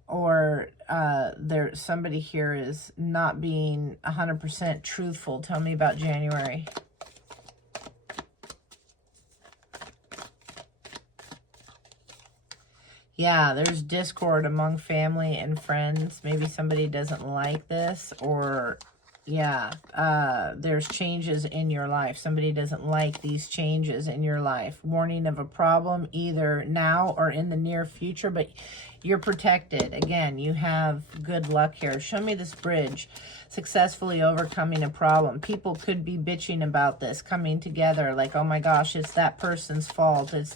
or somebody here is not being 100% truthful. Tell me about January. Yeah, there's discord among family and friends. Maybe somebody doesn't like this, or yeah, there's changes in your life. Somebody doesn't like these changes in your life. Warning of a problem either now or in the near future, but you're protected. Again, you have good luck here. Show me this bridge. Successfully overcoming a problem. People could be bitching about this, coming together like, oh my gosh, it's that person's fault. It's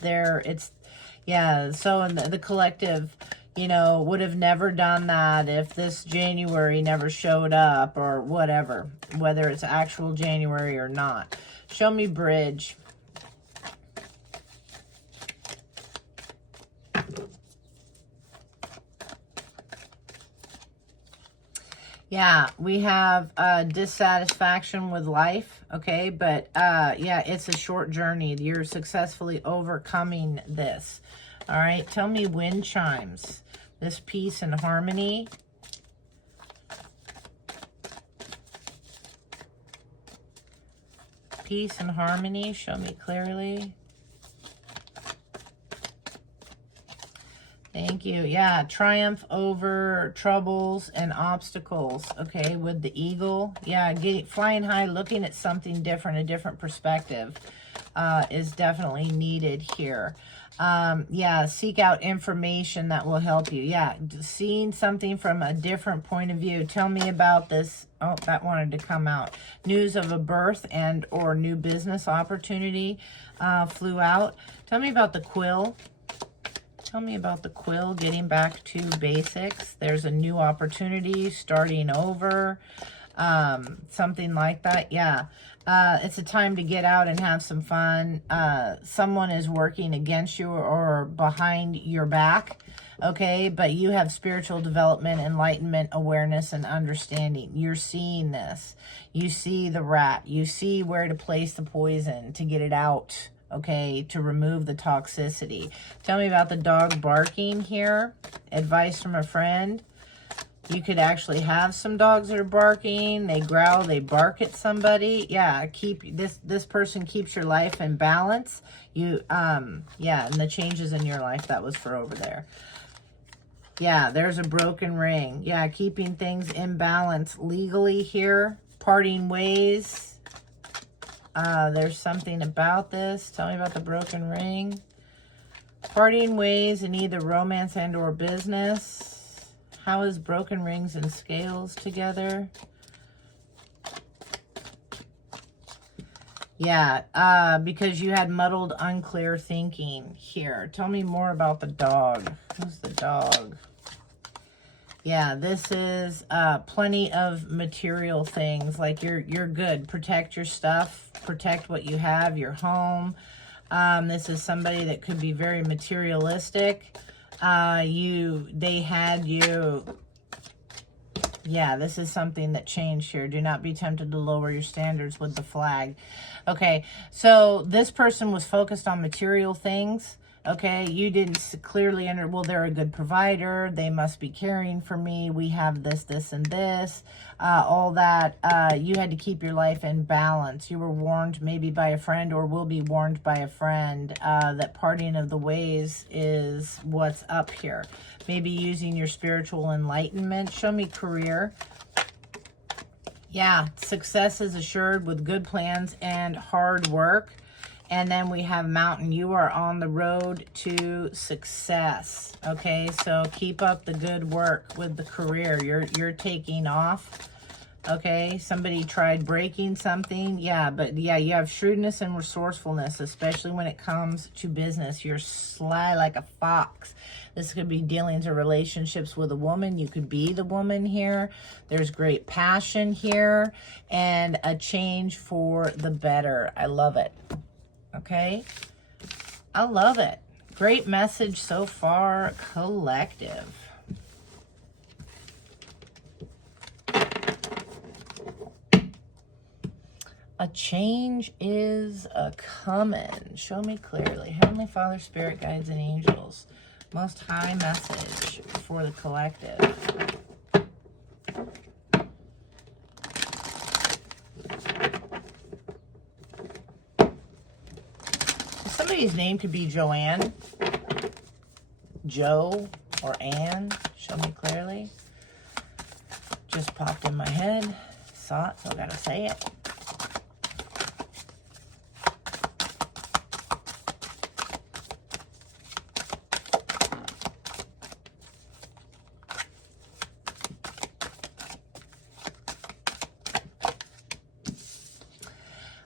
yeah, so in the collective, you know, would have never done that if this January never showed up or whatever, whether it's actual January or not. Show me bridge. Yeah, we have dissatisfaction with life, okay? But, yeah, it's a short journey. You're successfully overcoming this. All right, tell me wind chimes. This peace and harmony. Peace and harmony, show me clearly. Thank you. Yeah, triumph over troubles and obstacles. Okay, with the eagle. Yeah, flying high, looking at something different, a different perspective is definitely needed here. Yeah, seek out information that will help you. Yeah, seeing something from a different point of view. Tell me about this. Oh, that wanted to come out. News of a birth and or new business opportunity flew out. Tell me about the quill. Tell me about the quill, getting back to basics. There's a new opportunity, starting over, something like that. Yeah, it's a time to get out and have some fun. Someone is working against you or behind your back, okay? But you have spiritual development, enlightenment, awareness, and understanding. You're seeing this. You see the rat. You see where to place the poison to get it out. Okay, to remove the toxicity. Tell me about the dog barking here. Advice from a friend. You could actually have some dogs that are barking. They growl, they bark at somebody. Yeah, keep this person keeps your life in balance. You yeah, and the changes in your life, that was for over there. Yeah, there's a broken ring. Yeah, keeping things in balance legally here. Parting ways. There's something about this. Tell me about the broken ring. Parting ways in either romance and or business. How is broken rings and scales together? Yeah, because you had muddled, unclear thinking here. Tell me more about the dog. Who's the dog? Yeah, this is plenty of material things. Like you're good. Protect your stuff. Protect what you have, your home. This is somebody that could be very materialistic. They had you. Yeah, this is something that changed here. Do not be tempted to lower your standards with the flag. Okay, so this person was focused on material things. Okay, you didn't clearly well, they're a good provider. They must be caring for me. We have this, this, and this. All that. You had to keep your life in balance. You were warned maybe by a friend or will be warned by a friend that parting of the ways is what's up here. Maybe using your spiritual enlightenment. Show me career. Yeah, success is assured with good plans and hard work. And then we have mountain. You are on the road to success. Okay, so keep up the good work with the career. You're taking off. Okay, somebody tried breaking something. Yeah, but yeah, you have shrewdness and resourcefulness, especially when it comes to business. You're sly like a fox. This could be dealings or relationships with a woman. You could be the woman here. There's great passion here and a change for the better. I love it. Okay, I love it. Great message so far, collective. A change is a-coming. Show me clearly. Heavenly Father, Spirit, Guides, and Angels. Most high message for the collective. Somebody's name could be Joanne, Joe, or Anne. Show me clearly. Just popped in my head. Saw it, so I gotta say it.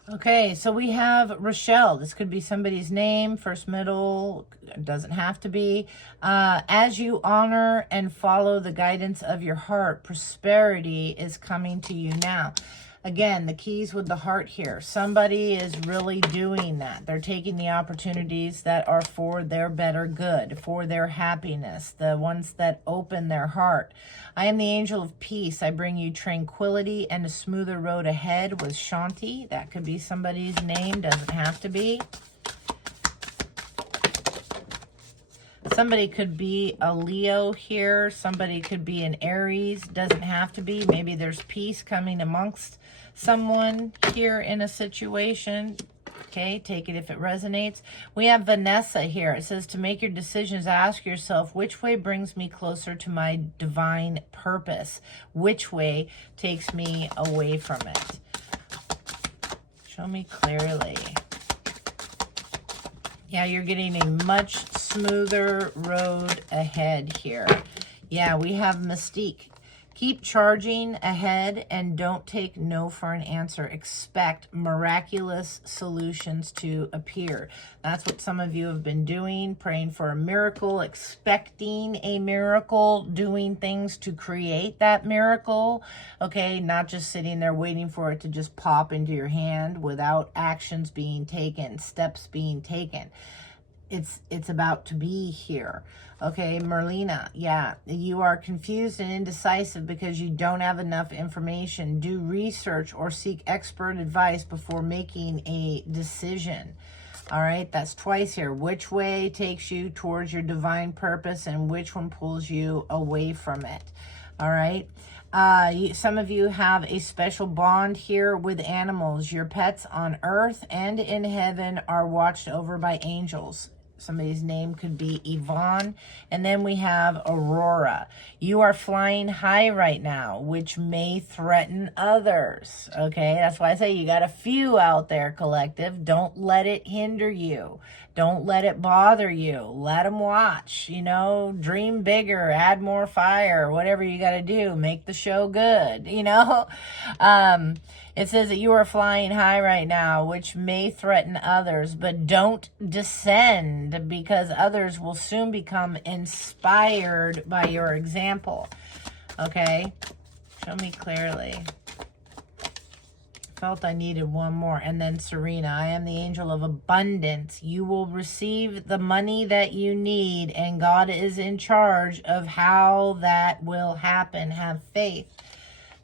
Okay, so we have Rochelle. This could be somebody's name, first, middle, doesn't have to be. As you honor and follow the guidance of your heart, prosperity is coming to you now. Again, the keys with the heart here. Somebody is really doing that. They're taking the opportunities that are for their better good, for their happiness, the ones that open their heart. I am the angel of peace. I bring you tranquility and a smoother road ahead with Shanti. That could be somebody's name, doesn't have to be. Somebody could be a Leo here. Somebody could be an Aries. Doesn't have to be. Maybe there's peace coming amongst someone here in a situation. Okay, take it if it resonates. We have Vanessa here. It says to make your decisions, ask yourself, which way brings me closer to my divine purpose? Which way takes me away from it? Show me clearly. Yeah, you're getting a much smoother road ahead here. Yeah, we have Mystique. Keep charging ahead and don't take no for an answer. Expect miraculous solutions to appear. That's what some of you have been doing, praying for a miracle, expecting a miracle, doing things to create that miracle. Okay, not just sitting there waiting for it to just pop into your hand without actions being taken, steps being taken. It's about to be here. Okay, Merlina, yeah, you are confused and indecisive because you don't have enough information. Do research or seek expert advice before making a decision. All right, that's twice here. Which way takes you towards your divine purpose and which one pulls you away from it? All right. Some of you have a special bond here with animals. Your pets on earth and in heaven are watched over by angels. Somebody's name could be Yvonne. And then we have Aurora. You are flying high right now, which may threaten others. Okay, that's why I say you got a few out there, collective. Don't let it hinder you. Don't let it bother you. Let them watch, you know, dream bigger, add more fire, whatever you got to do. Make the show good, you know. It says that you are flying high right now, which may threaten others, but don't descend because others will soon become inspired by your example. Okay, show me clearly. Felt I needed one more. And then Serena, I am the angel of abundance. You will receive the money that you need, and God is in charge of how that will happen. Have faith.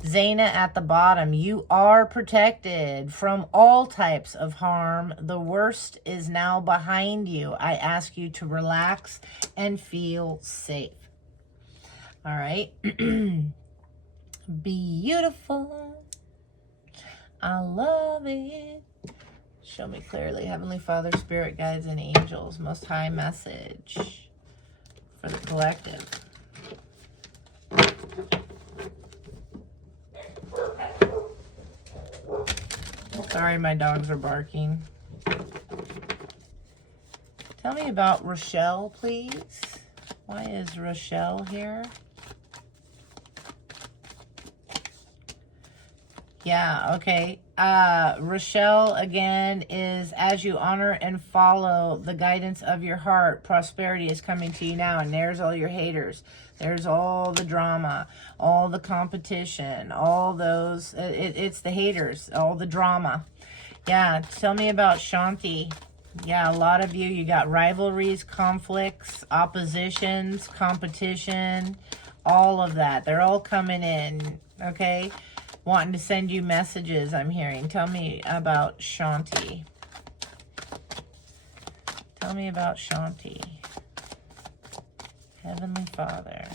Zaina at the bottom, you are protected from all types of harm. The worst is now behind you. I ask you to relax and feel safe. All right. Beautiful. I love it. Show me clearly. Heavenly Father, Spirit, Guides, and Angels. Most high message for the collective. Sorry, my dogs are barking. Tell me about Rochelle, please. Why is Rochelle here? Yeah, okay. Rochelle, again, is as you honor and follow the guidance of your heart, prosperity is coming to you now. And there's all your haters. There's all the drama, all the competition, all those. It's the haters, all the drama. Yeah, tell me about Shanti. Yeah, a lot of you got rivalries, conflicts, oppositions, competition, all of that. They're all coming in, okay? Wanting to send you messages, I'm hearing. Tell me about Shanti. Tell me about Shanti. Heavenly Father.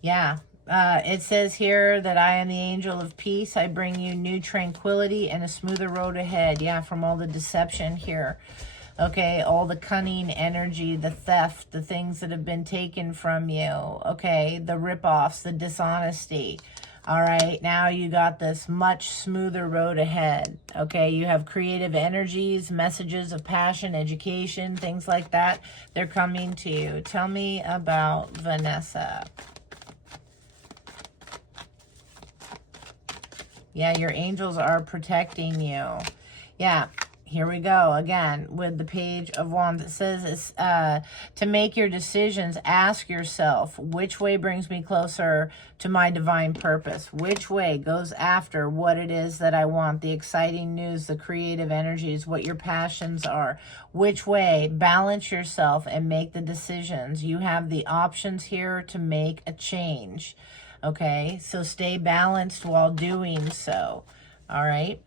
Yeah. It says here that I am the angel of peace. I bring you new tranquility and a smoother road ahead. Yeah, from all the deception here. Okay, all the cunning energy, the theft, the things that have been taken from you. Okay, the rip-offs, the dishonesty. All right, now you got this much smoother road ahead. Okay, you have creative energies, messages of passion, education, things like that. They're coming to you. Tell me about Vanessa. Yeah, your angels are protecting you. Yeah, here we go again with the Page of Wands. It says it's, to make your decisions, ask yourself, which way brings me closer to my divine purpose? Which way goes after what it is that I want? The exciting news, the creative energies, what your passions are. Which way? Balance yourself and make the decisions. You have the options here to make a change. Okay, so stay balanced while doing so. All right.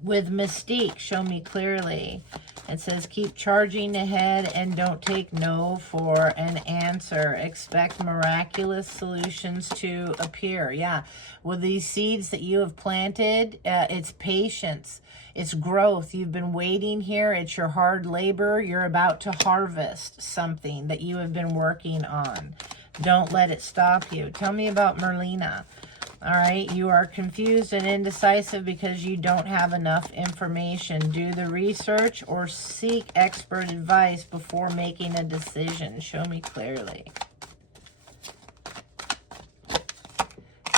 With Mystique, show me clearly. It says, keep charging ahead and don't take no for an answer. Expect miraculous solutions to appear. Yeah, with these seeds that you have planted, it's patience. It's growth. You've been waiting here. It's your hard labor. You're about to harvest something that you have been working on. Don't let it stop you. Tell me about Merlina. All right, you are confused and indecisive because you don't have enough information. Do the research or seek expert advice before making a decision. Show me clearly.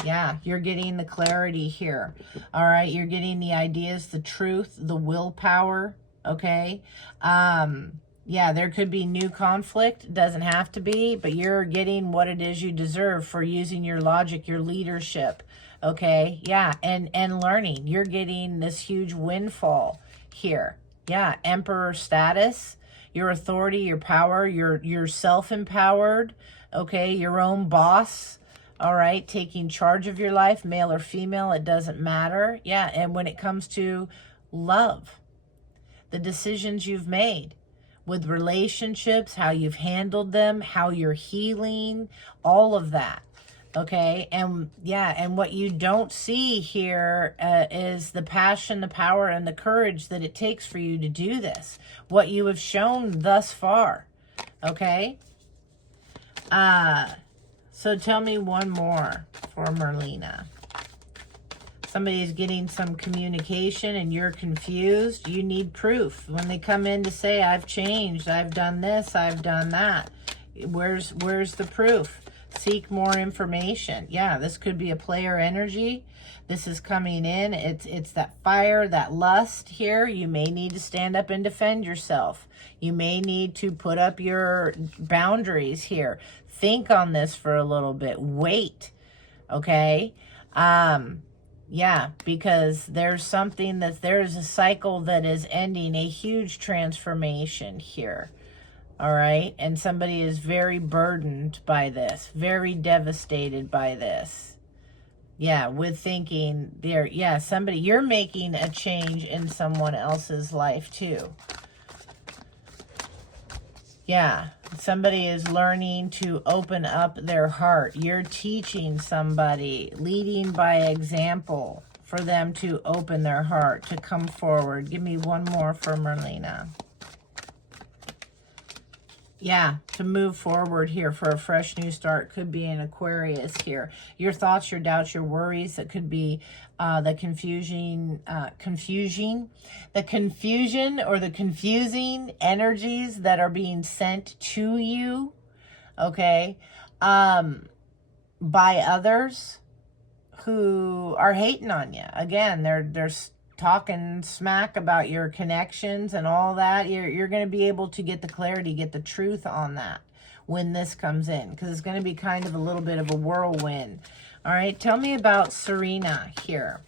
Yeah, you're getting the clarity here. All right, you're getting the ideas, the truth, the willpower, okay? Yeah, there could be new conflict. It doesn't have to be, but you're getting what it is you deserve for using your logic, your leadership, okay? Yeah, and learning. You're getting this huge windfall here. Yeah, emperor status, your authority, your power, you're self-empowered, okay? Your own boss, all right? Taking charge of your life, male or female, it doesn't matter. Yeah, and when it comes to love, the decisions you've made, with relationships, how you've handled them, how you're healing, all of that, okay? And yeah, and what you don't see here is the passion, the power, and the courage that it takes for you to do this, what you have shown thus far, okay? So tell me one more for Merlina. Somebody's getting some communication and you're confused. You need proof. When they come in to say, I've changed, I've done this, I've done that. Where's the proof? Seek more information. Yeah, this could be a player energy. This is coming in. It's that fire, that lust here. You may need to stand up and defend yourself. You may need to put up your boundaries here. Think on this for a little bit. Wait, okay? Yeah, because there's something there's a cycle that is ending, a huge transformation here. All right. And somebody is very burdened by this, very devastated by this. Yeah, with thinking there, yeah, you're making a change in someone else's life too. Yeah, somebody is learning to open up their heart. You're teaching somebody, leading by example for them to open their heart, to come forward. Give me one more for Merlina. Yeah, to move forward here for a fresh new start. Could be an Aquarius here. Your thoughts, your doubts, your worries. That could be the confusion or the confusing energies that are being sent to you, okay, by others who are hating on you. Again, they're talking smack about your connections and all that. You're going to be able to get the clarity, get the truth on that when this comes in, because it's going to be kind of a little bit of a whirlwind. All right, tell me about Serena here.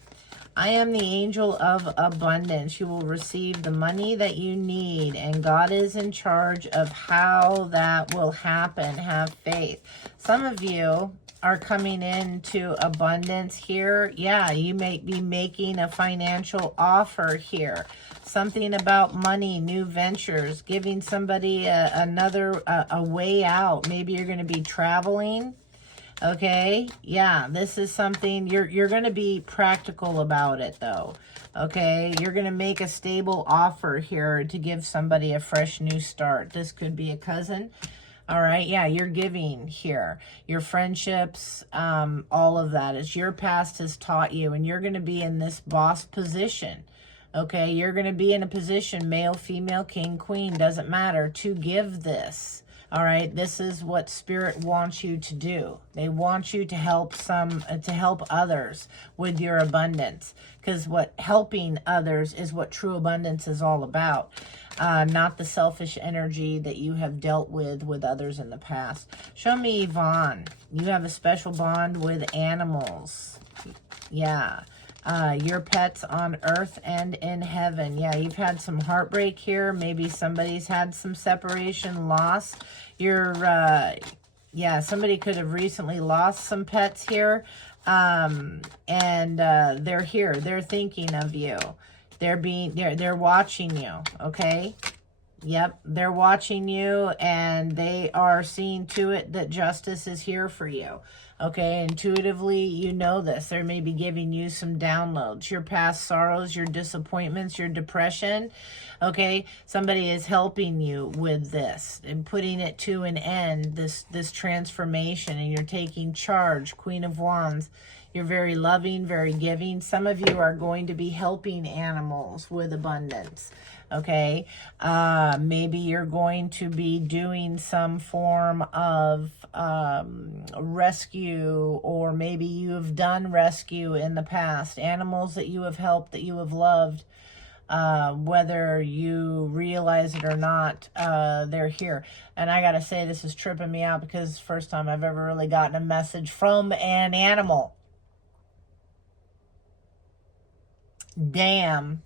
I am the angel of abundance. You will receive the money that you need, and God is in charge of how that will happen. Have faith. Some of you are coming into abundance here. Yeah, you may be making a financial offer here. Something about money, new ventures, giving somebody a way out. Maybe you're going to be traveling. Okay, yeah, this is something, you're going to be practical about it though. Okay, you're going to make a stable offer here to give somebody a fresh new start. This could be a cousin. All right, yeah, you're giving here. Your friendships, all of that is your past has taught you, and you're going to be in this boss position. Okay, you're going to be in a position, male, female, king, queen, doesn't matter, to give this. All right, this is what Spirit wants you to do. They want you to help others with your abundance, because what helping others is what true abundance is all about. Not the selfish energy that you have dealt with others in the past. Show me, Yvonne. You have a special bond with animals. Yeah. Your pets on earth and in heaven. Yeah, you've had some heartbreak here. Maybe somebody's had some separation, loss. Yeah, somebody could have recently lost some pets here. And they're here. They're thinking of you. They're watching you, okay? Yep, they're watching you, and they are seeing to it that justice is here for you. Okay, intuitively, you know this. They may be giving you some downloads. Your past sorrows, your disappointments, your depression. Okay, somebody is helping you with this and putting it to an end, this transformation, and you're taking charge. Queen of Wands. You're very loving, very giving. Some of you are going to be helping animals with abundance. Okay, maybe you're going to be doing some form of rescue, or maybe you have done rescue in the past. Animals that you have helped, that you have loved, whether you realize it or not, they're here. And I gotta say, this is tripping me out because it's the first time I've ever really gotten a message from an animal. Damn.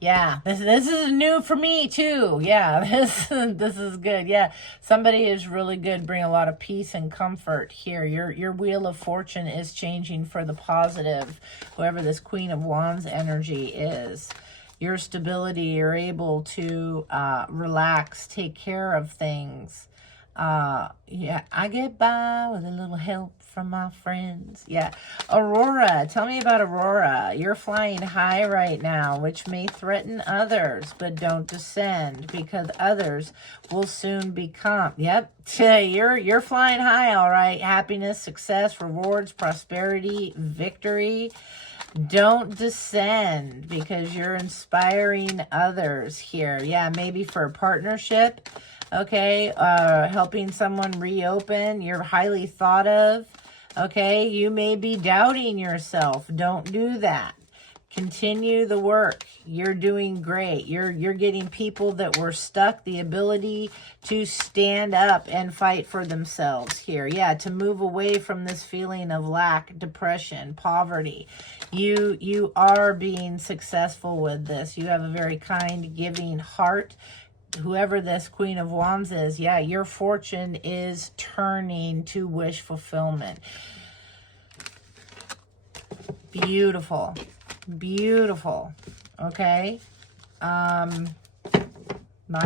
Yeah, this is new for me too. Yeah, this is good. Yeah, somebody is really good. Bring a lot of peace and comfort here. Your wheel of fortune is changing for the positive. Whoever this Queen of Wands energy is, your stability. You're able to relax, take care of things. Yeah, I get by with a little help from my friends. Yeah. Aurora, tell me about Aurora. You're flying high right now, which may threaten others, but don't descend, because others will soon become. Yep. You're flying high, all right. Happiness, success, rewards, prosperity, victory. Don't descend, because you're inspiring others here. Yeah, maybe for a partnership. Okay, helping someone reopen. You're highly thought of. Okay, you may be doubting yourself. Don't do that. Continue the work. You're doing great. You're getting people that were stuck the ability to stand up and fight for themselves here. Yeah, to move away from this feeling of lack, depression, poverty. You are being successful with this. You have a very kind, giving heart. Whoever this Queen of Wands is, yeah, your fortune is turning to wish fulfillment. Beautiful. Beautiful. Okay. Not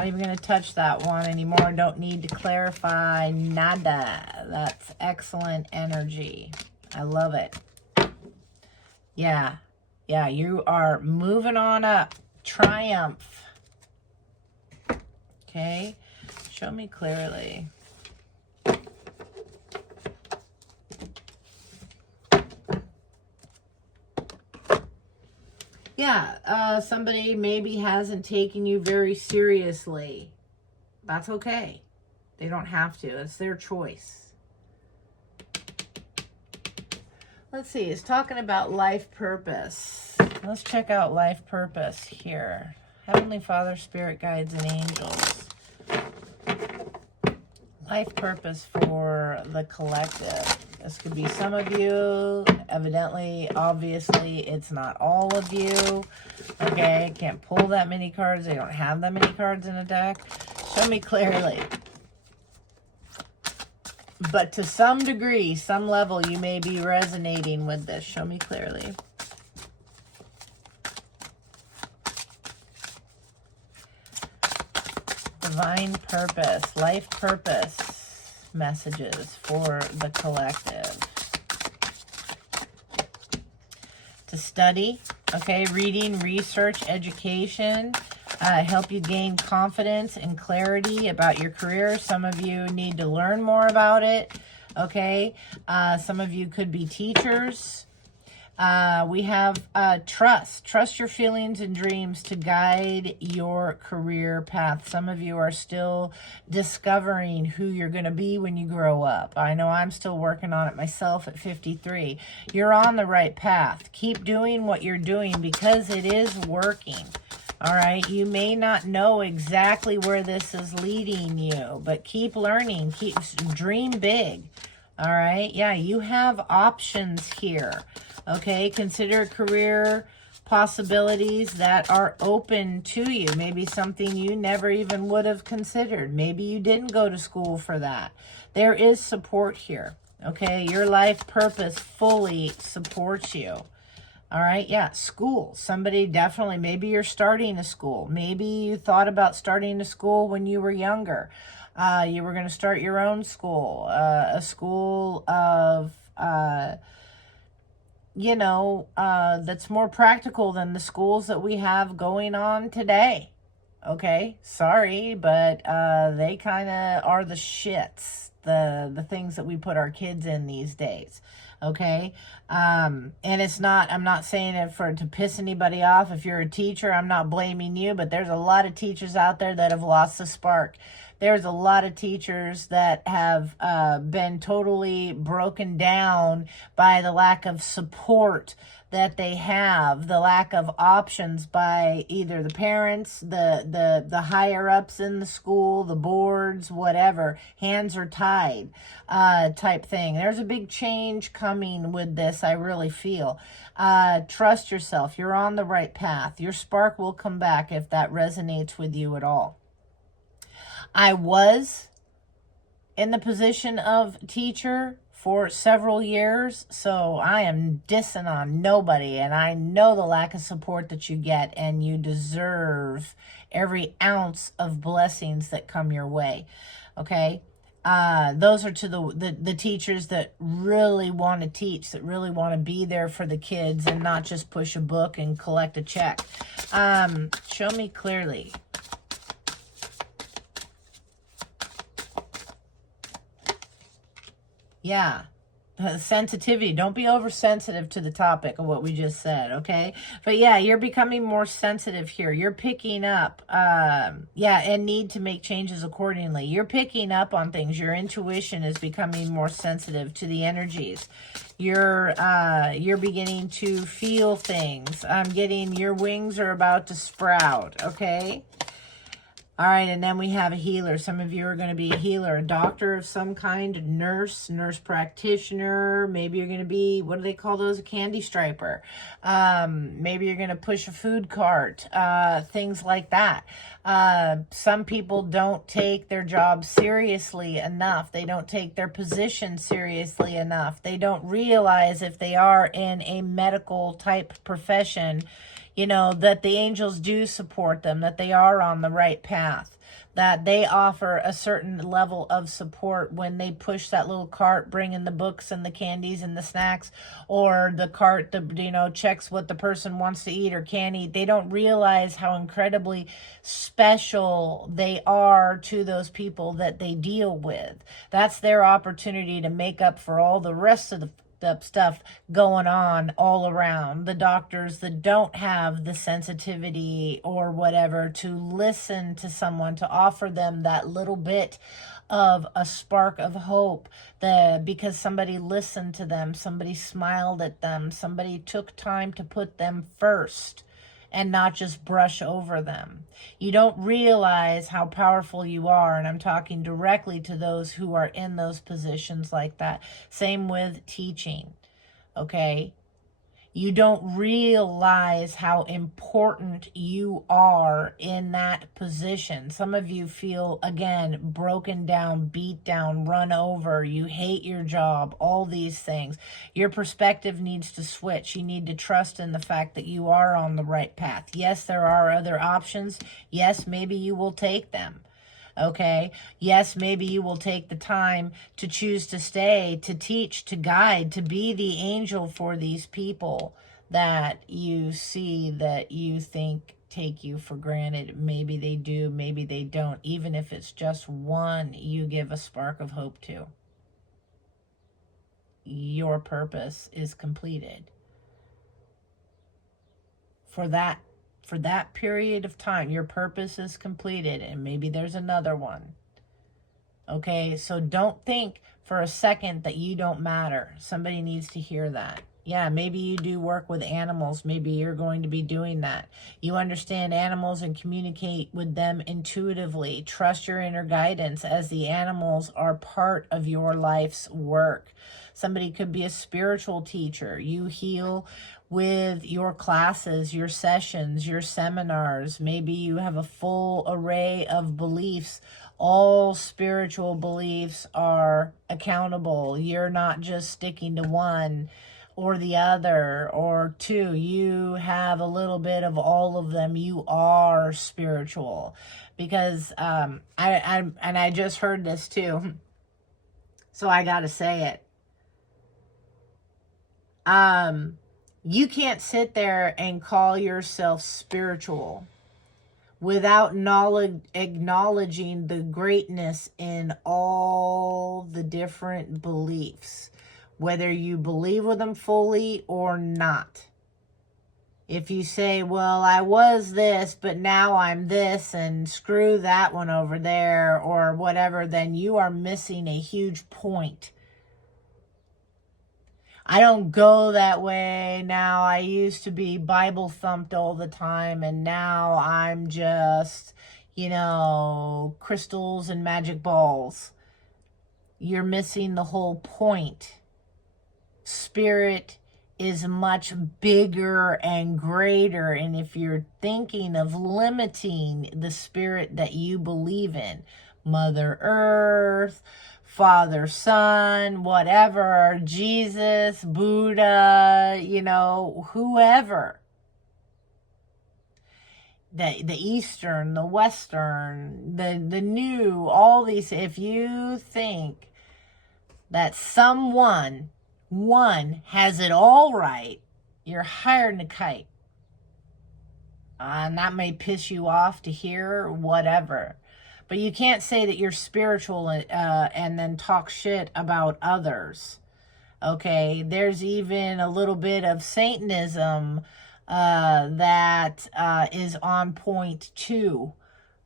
even going to touch that one anymore. Don't need to clarify nada. That's excellent energy. I love it. Yeah. Yeah, you are moving on up. Triumph. Okay, Show me clearly. Yeah, somebody maybe hasn't taken you very seriously. That's okay. They don't have to. It's their choice. Let's see. It's talking about life purpose. Let's check out life purpose here. Heavenly Father, Spirit Guides, and Angels. Life purpose for the collective. This could be some of you. Evidently, obviously, it's not all of you. Okay, can't pull that many cards. They don't have that many cards in a deck. Show me clearly. But to some degree, some level, you may be resonating with this. Show me clearly. Divine purpose, life purpose messages for the collective. To study, okay, reading, research, education, help you gain confidence and clarity about your career. Some of you need to learn more about it, okay? Some of you could be teachers. We have trust. Trust your feelings and dreams to guide your career path. Some of you are still discovering who you're going to be when you grow up. I know I'm still working on it myself at 53. You're on the right path. Keep doing what you're doing because it is working. All right, you may not know exactly where this is leading you, but keep learning. Dream big. All right, yeah, you have options here. Okay, consider career possibilities that are open to you. Maybe something you never even would have considered. Maybe you didn't go to school for that. There is support here. Okay, your life purpose fully supports you. All right, yeah, school. Somebody definitely, maybe you're starting a school. Maybe you thought about starting a school when you were younger. You were going to start your own school, a school of... that's more practical than the schools that we have going on today. Okay, sorry, but they kind of are the shits, the things that we put our kids in these days. Okay, and it's not, I'm not saying it to piss anybody off. If you're a teacher, I'm not blaming you, but there's a lot of teachers out there that have lost the spark. There's a lot of teachers that have been totally broken down by the lack of support that they have, the lack of options by either the parents, the higher ups in the school, the boards, whatever, hands are tied type thing. There's a big change coming with this, I really feel. Trust yourself. You're on the right path. Your spark will come back if that resonates with you at all. I was in the position of teacher for several years, so I am dissing on nobody, and I know the lack of support that you get, and you deserve every ounce of blessings that come your way, okay? Those are to the teachers that really want to teach, that really want to be there for the kids and not just push a book and collect a check. Show me clearly. Yeah, sensitivity. Don't be oversensitive to the topic of what we just said, okay? But yeah, you're becoming more sensitive here. You're picking up, and need to make changes accordingly. You're picking up on things. Your intuition is becoming more sensitive to the energies. You're beginning to feel things. I'm getting your wings are about to sprout, okay? All right, and then we have a healer. Some of you are going to be a healer, a doctor of some kind, a nurse practitioner. Maybe you're going to be, what do they call those? A candy striper. Maybe you're going to push a food cart, things like that. Some people don't take their job seriously enough. They don't take their position seriously enough. They don't realize if they are in a medical type profession, You know, that the angels do support them, that they are on the right path, that they offer a certain level of support when they push that little cart bringing the books and the candies and the snacks, or the cart that, you know, checks what the person wants to eat or can't eat. They don't realize how incredibly special they are to those people that they deal with. That's their opportunity to make up for all the rest of the stuff going on all around. The doctors that don't have the sensitivity or whatever to listen to someone, to offer them that little bit of a spark of hope, because somebody listened to them, somebody smiled at them, somebody took time to put them first and not just brush over them. You don't realize how powerful you are, and I'm talking directly to those who are in those positions like that. Same with teaching, okay? You don't realize how important you are in that position. Some of you feel, again, broken down, beat down, run over. You hate your job, all these things. Your perspective needs to switch. You need to trust in the fact that you are on the right path. Yes, there are other options. Yes, maybe you will take them. Okay, yes, maybe you will take the time to choose to stay, to teach, to guide, to be the angel for these people that you see, that you think take you for granted. Maybe they do, maybe they don't. Even if it's just one you give a spark of hope to, your purpose is completed. For that period of time, your purpose is completed, and maybe there's another one. Okay, so don't think for a second that you don't matter. Somebody needs to hear that. Yeah, maybe you do work with animals. Maybe you're going to be doing that. You understand animals and communicate with them intuitively. Trust your inner guidance, as the animals are part of your life's work. Somebody could be a spiritual teacher. You heal with your classes, your sessions, your seminars. Maybe you have a full array of beliefs. All spiritual beliefs are accountable. You're not just sticking to one or the other or two. You have a little bit of all of them. You are spiritual. Because I just heard this too, so I gotta say it. You can't sit there and call yourself spiritual without acknowledging the greatness in all the different beliefs, whether you believe with them fully or not. If you say, well, I was this, but now I'm this, and screw that one over there, or whatever, then you are missing a huge point. I don't go that way now. I used to be Bible thumped all the time, and now I'm just, you know, crystals and magic balls. You're missing the whole point. Spirit is much bigger and greater, and if you're thinking of limiting the spirit that you believe in, Mother Earth, Father, Son, whatever, Jesus, Buddha, you know, whoever, the Eastern, the Western, the new, all these, if you think that one has it all right, you're higher than a kite. And that may piss you off to hear, whatever. But you can't say that you're spiritual and then talk shit about others. Okay, there's even a little bit of Satanism that is on point too.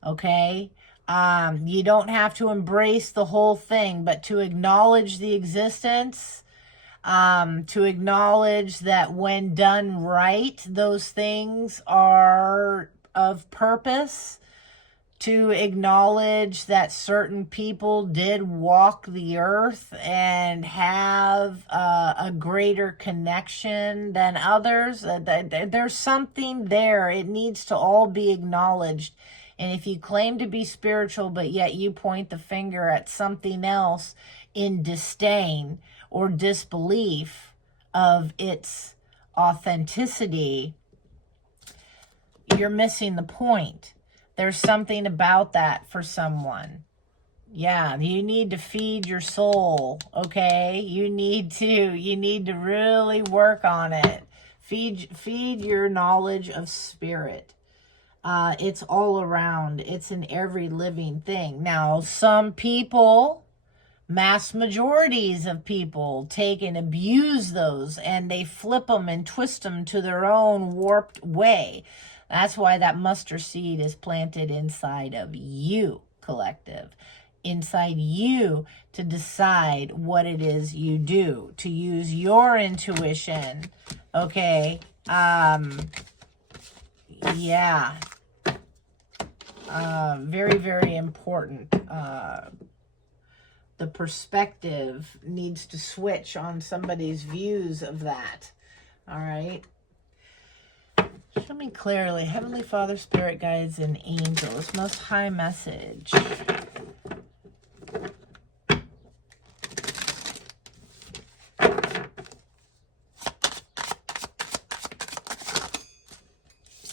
Okay, you don't have to embrace the whole thing, but to acknowledge the existence, to acknowledge that when done right, those things are of purpose, to acknowledge that certain people did walk the earth and have a greater connection than others. There's something there. It needs to all be acknowledged. And if you claim to be spiritual, but yet you point the finger at something else in disdain or disbelief of its authenticity, you're missing the point. There's something about that for someone. Yeah, you need to feed your soul, okay? You need to really work on it. Feed your knowledge of spirit. It's all around. It's in every living thing. Now, some people, mass majorities of people, take and abuse those, and they flip them and twist them to their own warped way. That's why that mustard seed is planted inside of you, collective. Inside you, to decide what it is you do, to use your intuition. Okay. Yeah. Very, very important. The perspective needs to switch on somebody's views of that. All right. Show me clearly, Heavenly Father, Spirit Guides, and Angels, Most High Message.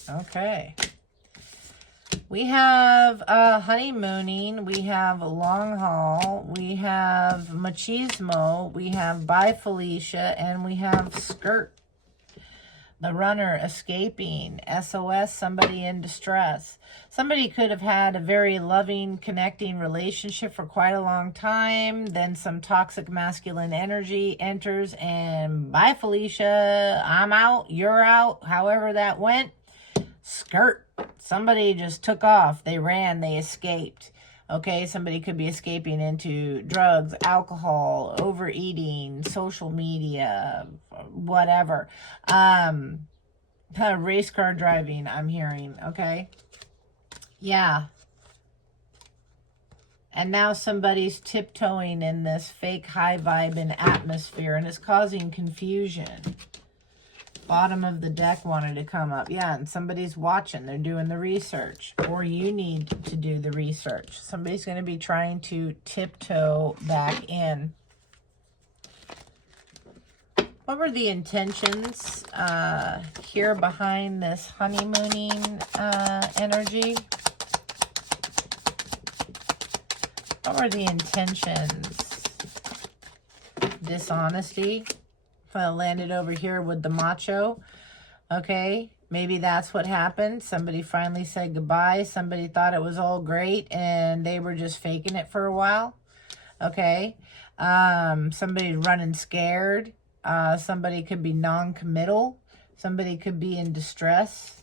Okay. We have honeymooning, we have long haul, we have machismo, we have bye Felicia, and we have skirt. The runner escaping, SOS, somebody in distress. Somebody could have had a very loving, connecting relationship for quite a long time. Then some toxic masculine energy enters and bye Felicia, I'm out, you're out, however that went. Skirt. Somebody just took off. They ran. They escaped. Okay, somebody could be escaping into drugs, alcohol, overeating, social media, whatever. Race car driving, I'm hearing. Okay. Yeah. And now somebody's tiptoeing in this fake high vibe and atmosphere, and it's causing confusion. Bottom of the deck wanted to come up. Yeah, and somebody's watching. They're doing the research. Or you need to do the research. Somebody's going to be trying to tiptoe back in. What were the intentions here behind this honeymooning energy? What were the intentions? Dishonesty. Landed over here with the macho. Okay, maybe that's what happened. Somebody finally said goodbye. Somebody thought it was all great and they were just faking it for a while. Okay, somebody's running scared. Somebody could be non-committal. Somebody could be in distress.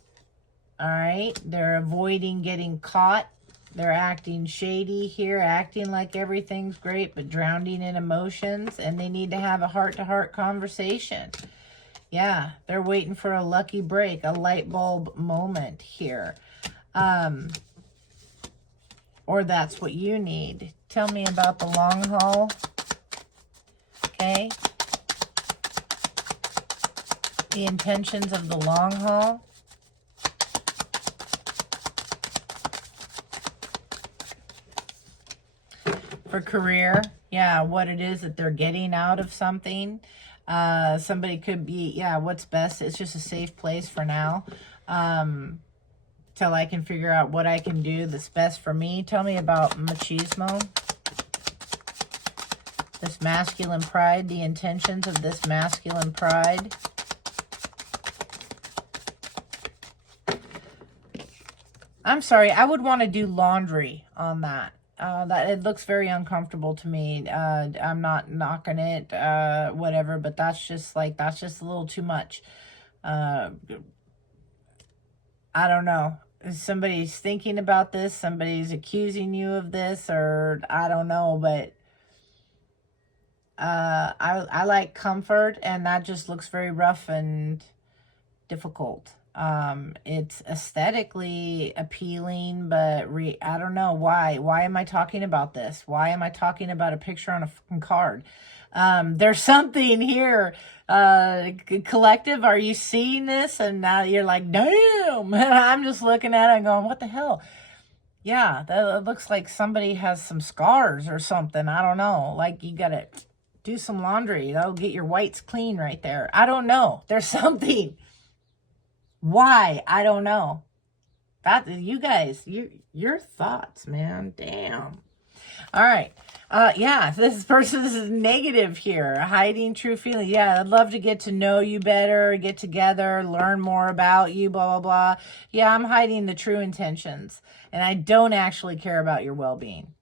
All right, they're avoiding getting caught. They're acting shady here, acting like everything's great, but drowning in emotions, and they need to have a heart-to-heart conversation. Yeah, they're waiting for a lucky break, a light bulb moment here. Or that's what you need. Tell me about the long haul. Okay. The intentions of the long haul. For career, yeah, what it is that they're getting out of something. Somebody could be, yeah, what's best. It's just a safe place for now. Till I can figure out what I can do that's best for me. Tell me about machismo. This masculine pride, the intentions of this masculine pride. I'm sorry, I would want to do laundry on that. That it looks very uncomfortable to me. I'm not knocking it, whatever, but that's just a little too much. I don't know. Somebody's thinking about this, somebody's accusing you of this, or I don't know, but I like comfort, and that just looks very rough and difficult. It's aesthetically appealing, but I don't know why. Why am I talking about this? Why am I talking about a picture on a fucking card? There's something here. Collective, are you seeing this? And now you're like, damn. And I'm just looking at it and going, what the hell? Yeah, that looks like somebody has some scars or something. I don't know. Like you got to do some laundry. That'll get your whites clean right there. I don't know. There's something. Why? I don't know. That, you guys, your thoughts, man. Damn. All right. Yeah, this person is negative here. Hiding true feeling. Yeah, I'd love to get to know you better, get together, learn more about you, blah, blah, blah. Yeah, I'm hiding the true intentions. And I don't actually care about your well-being.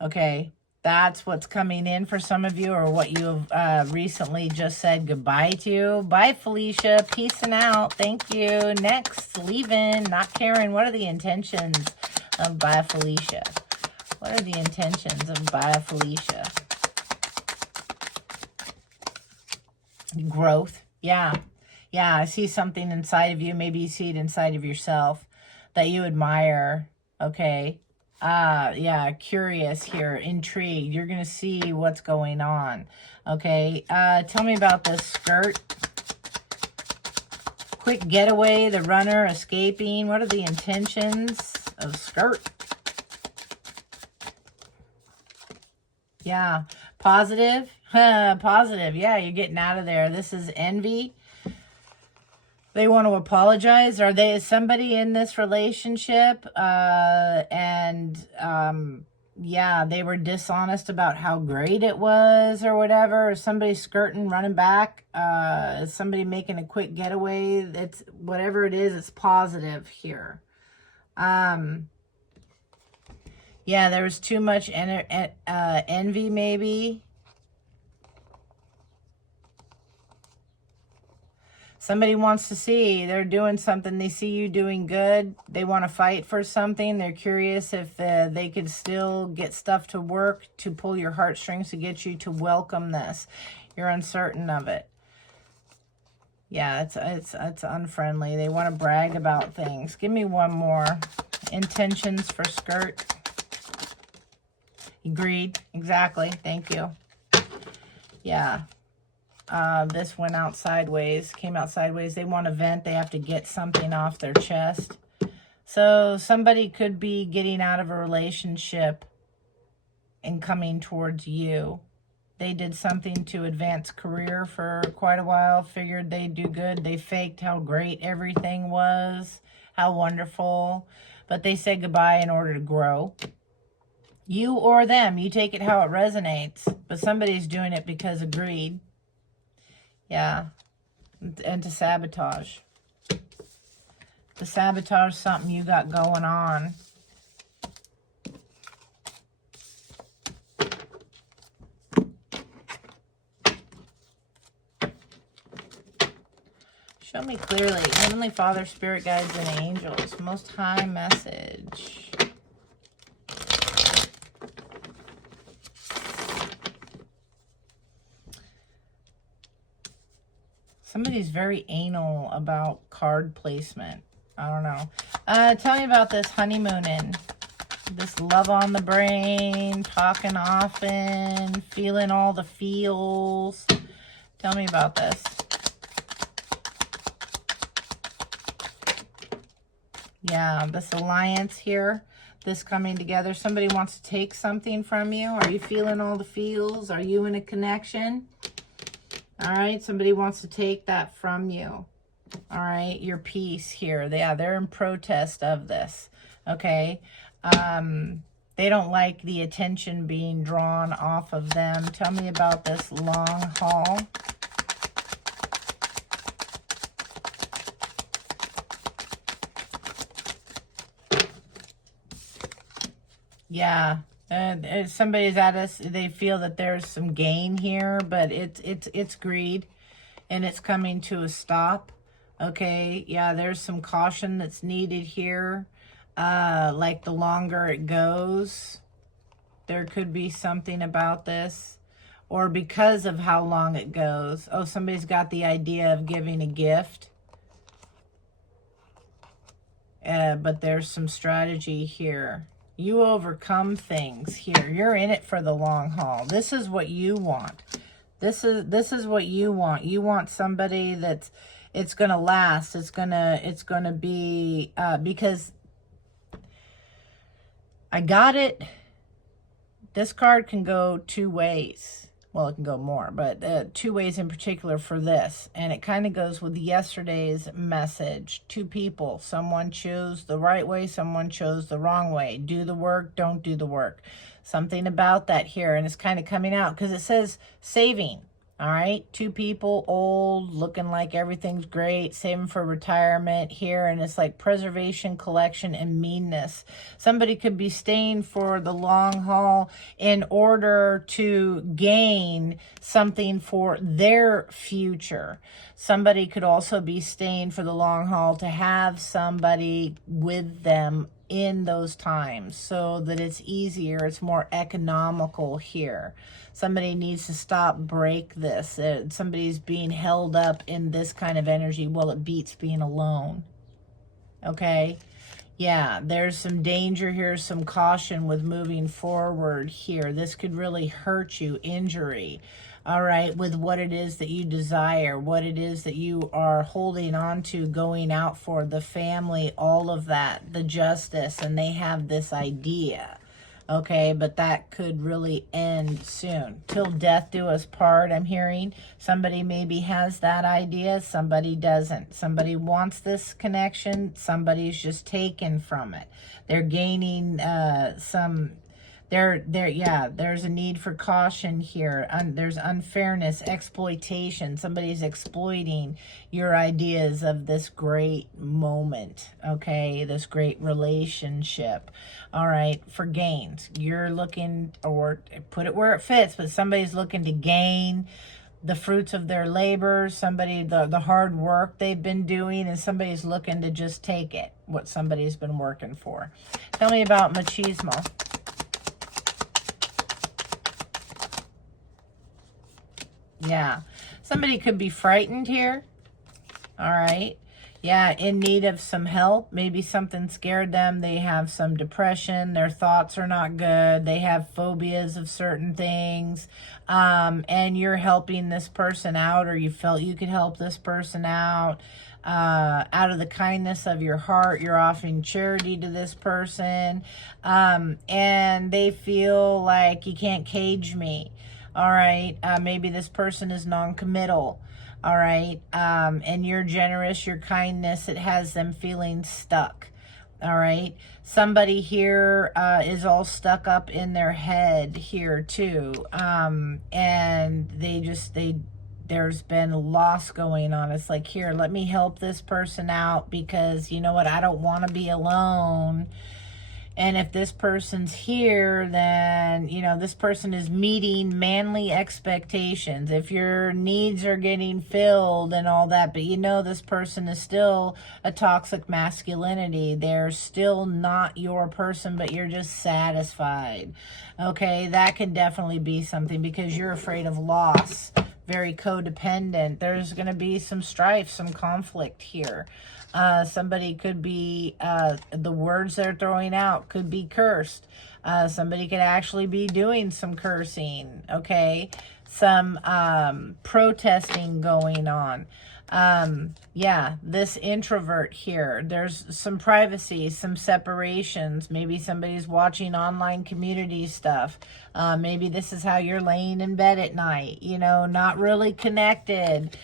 Okay? That's what's coming in for some of you, or what you recently just said goodbye to. Bye, Felicia. Peacing out. Thank you. Next, leaving, not caring. What are the intentions of bye, Felicia? What are the intentions of bye, Felicia? Growth. Yeah. Yeah, I see something inside of you. Maybe you see it inside of yourself that you admire. Okay. Yeah, curious here, intrigued. You're going to see what's going on. Okay, tell me about this skirt. Quick getaway, the runner, escaping. What are the intentions of skirt? Yeah, positive. Positive. Yeah, you're getting out of there. This is envy. They want to apologize. Is somebody in this relationship? Yeah, they were dishonest about how great it was or whatever. Or somebody skirting, running back. Is somebody making a quick getaway? It's whatever it is, it's positive here. Yeah, there was too much envy maybe. Somebody wants to see, they're doing something, they see you doing good, they want to fight for something, they're curious if they could still get stuff to work to pull your heartstrings to get you to welcome this. You're uncertain of it. Yeah, it's unfriendly. They want to brag about things. Give me one more. Intentions for skirt. Agreed. Exactly. Thank you. Yeah. This went out sideways, came out sideways. They want to vent. They have to get something off their chest. So somebody could be getting out of a relationship and coming towards you. They did something to advance career for quite a while, figured they'd do good. They faked how great everything was, how wonderful. But they said goodbye in order to grow. You or them, you take it how it resonates. But somebody's doing it because of greed. Yeah, and to sabotage. To sabotage something you got going on. Show me clearly. Heavenly Father, Spirit Guides, and Angels. Most High message. Somebody's very anal about card placement. I don't know. Tell me about this honeymooning. This love on the brain, talking often, feeling all the feels. Tell me about this. Yeah, this alliance here, this coming together. Somebody wants to take something from you. Are you feeling all the feels? Are you in a connection? All right, somebody wants to take that from you. All right, your peace here. Yeah, they're in protest of this. Okay. They don't like the attention being drawn off of them. Tell me about this long haul. Yeah. Somebody's at us, they feel that there's some gain here, but it's greed, and it's coming to a stop. Okay, yeah, there's some caution that's needed here. Like the longer it goes, there could be something about this, or because of how long it goes. Oh, somebody's got the idea of giving a gift. But there's some strategy here. You overcome things here. You're in it for the long haul. This is what you want. This is what you want. You want somebody that's, it's going to last. It's going to be, because I got it. This card can go two ways. Well, it can go more, but 2 ways in particular for this. And it kind of goes with yesterday's message. 2 people. Someone chose the right way, someone chose the wrong way. Do the work, don't do the work. Something about that here. And it's kind of coming out because it says saving. All right, 2 people, old, looking like everything's great, saving for retirement here, and it's like preservation, collection, and meanness. Somebody could be staying for the long haul in order to gain something for their future. Somebody could also be staying for the long haul to have somebody with them in those times so that it's easier, it's more economical here. Somebody needs to stop, break this. Somebody's being held up in this kind of energy. Well, it beats being alone. Okay? Yeah, there's some danger here, some caution with moving forward here. This could really hurt you, injury. All right, with what it is that you desire, what it is that you are holding on to, going out for, the family, all of that, the justice, and they have this idea. Okay, but that could really end soon. Till death do us part, I'm hearing. Somebody maybe has that idea, somebody doesn't. Somebody wants this connection, somebody's just taken from it. They're gaining there's a need for caution here. There's unfairness, exploitation. Somebody's exploiting your ideas of this great moment, okay? This great relationship, all right, for gains. You're looking, or put it where it fits, but somebody's looking to gain the fruits of their labor, somebody, the hard work they've been doing, and somebody's looking to just take it, what somebody's been working for. Tell me about machismo. Yeah, somebody could be frightened here. All right. Yeah, in need of some help. Maybe something scared them. They have some depression. Their thoughts are not good. They have phobias of certain things. And you're helping this person out, or you felt you could help this person out. Out of the kindness of your heart, you're offering charity to this person. And they feel like you can't cage me. All right, maybe this person is non-committal, all right, and you're generous, your kindness, it has them feeling stuck, all right. Somebody here is all stuck up in their head here too, and there's been loss going on. It's like, here, let me help this person out because, you know what, I don't want to be alone. And if this person's here, then, you know, this person is meeting manly expectations. If your needs are getting filled and all that, but you know this person is still a toxic masculinity. They're still not your person, but you're just satisfied. Okay, that can definitely be something because you're afraid of loss. Very codependent. There's going to be some strife, some conflict here. Somebody could be, the words they're throwing out could be cursed. Somebody could actually be doing some cursing, okay? Some protesting going on. Yeah, this introvert here, there's some privacy, some separations. Maybe somebody's watching online community stuff. Maybe this is how you're laying in bed at night, you know, not really connected.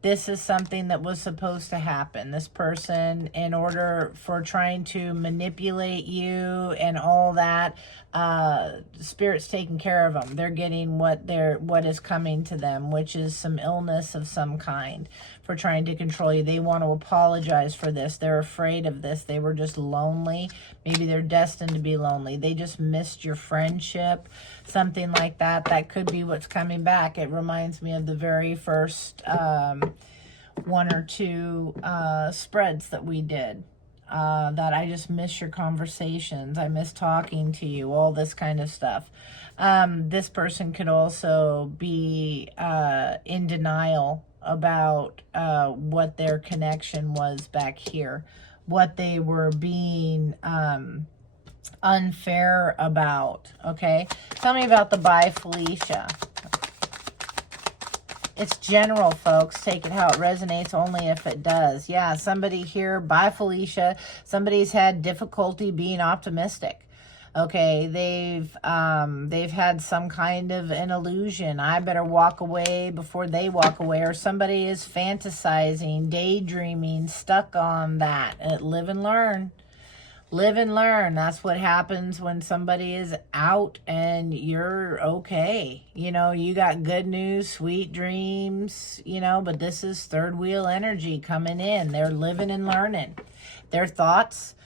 This is something that was supposed to happen. This person, in order for trying to manipulate you and all that, Spirit's taking care of them. They're getting what is coming to them, which is some illness of some kind for trying to control you. They want to apologize for this. They're afraid of this. They were just lonely. Maybe they're destined to be lonely. They just missed your friendship, something like that. That could be what's coming back. It reminds me of the very first 1 or 2 spreads that we did. That I just miss your conversations. I miss talking to you, all this kind of stuff. This person could also be in denial about what their connection was back here, what they were being unfair about, okay? Tell me about the Bye Felicia. It's general, folks. Take it how it resonates, only if it does. Yeah, somebody here, Bye Felicia, somebody's had difficulty being optimistic. Okay, they've had some kind of an illusion. I better walk away before they walk away, or somebody is fantasizing, daydreaming, stuck on that. Live and learn. Live and learn. That's what happens when somebody is out and you're okay. You know, you got good news, sweet dreams, you know, but this is third wheel energy coming in. They're living and learning. Their thoughts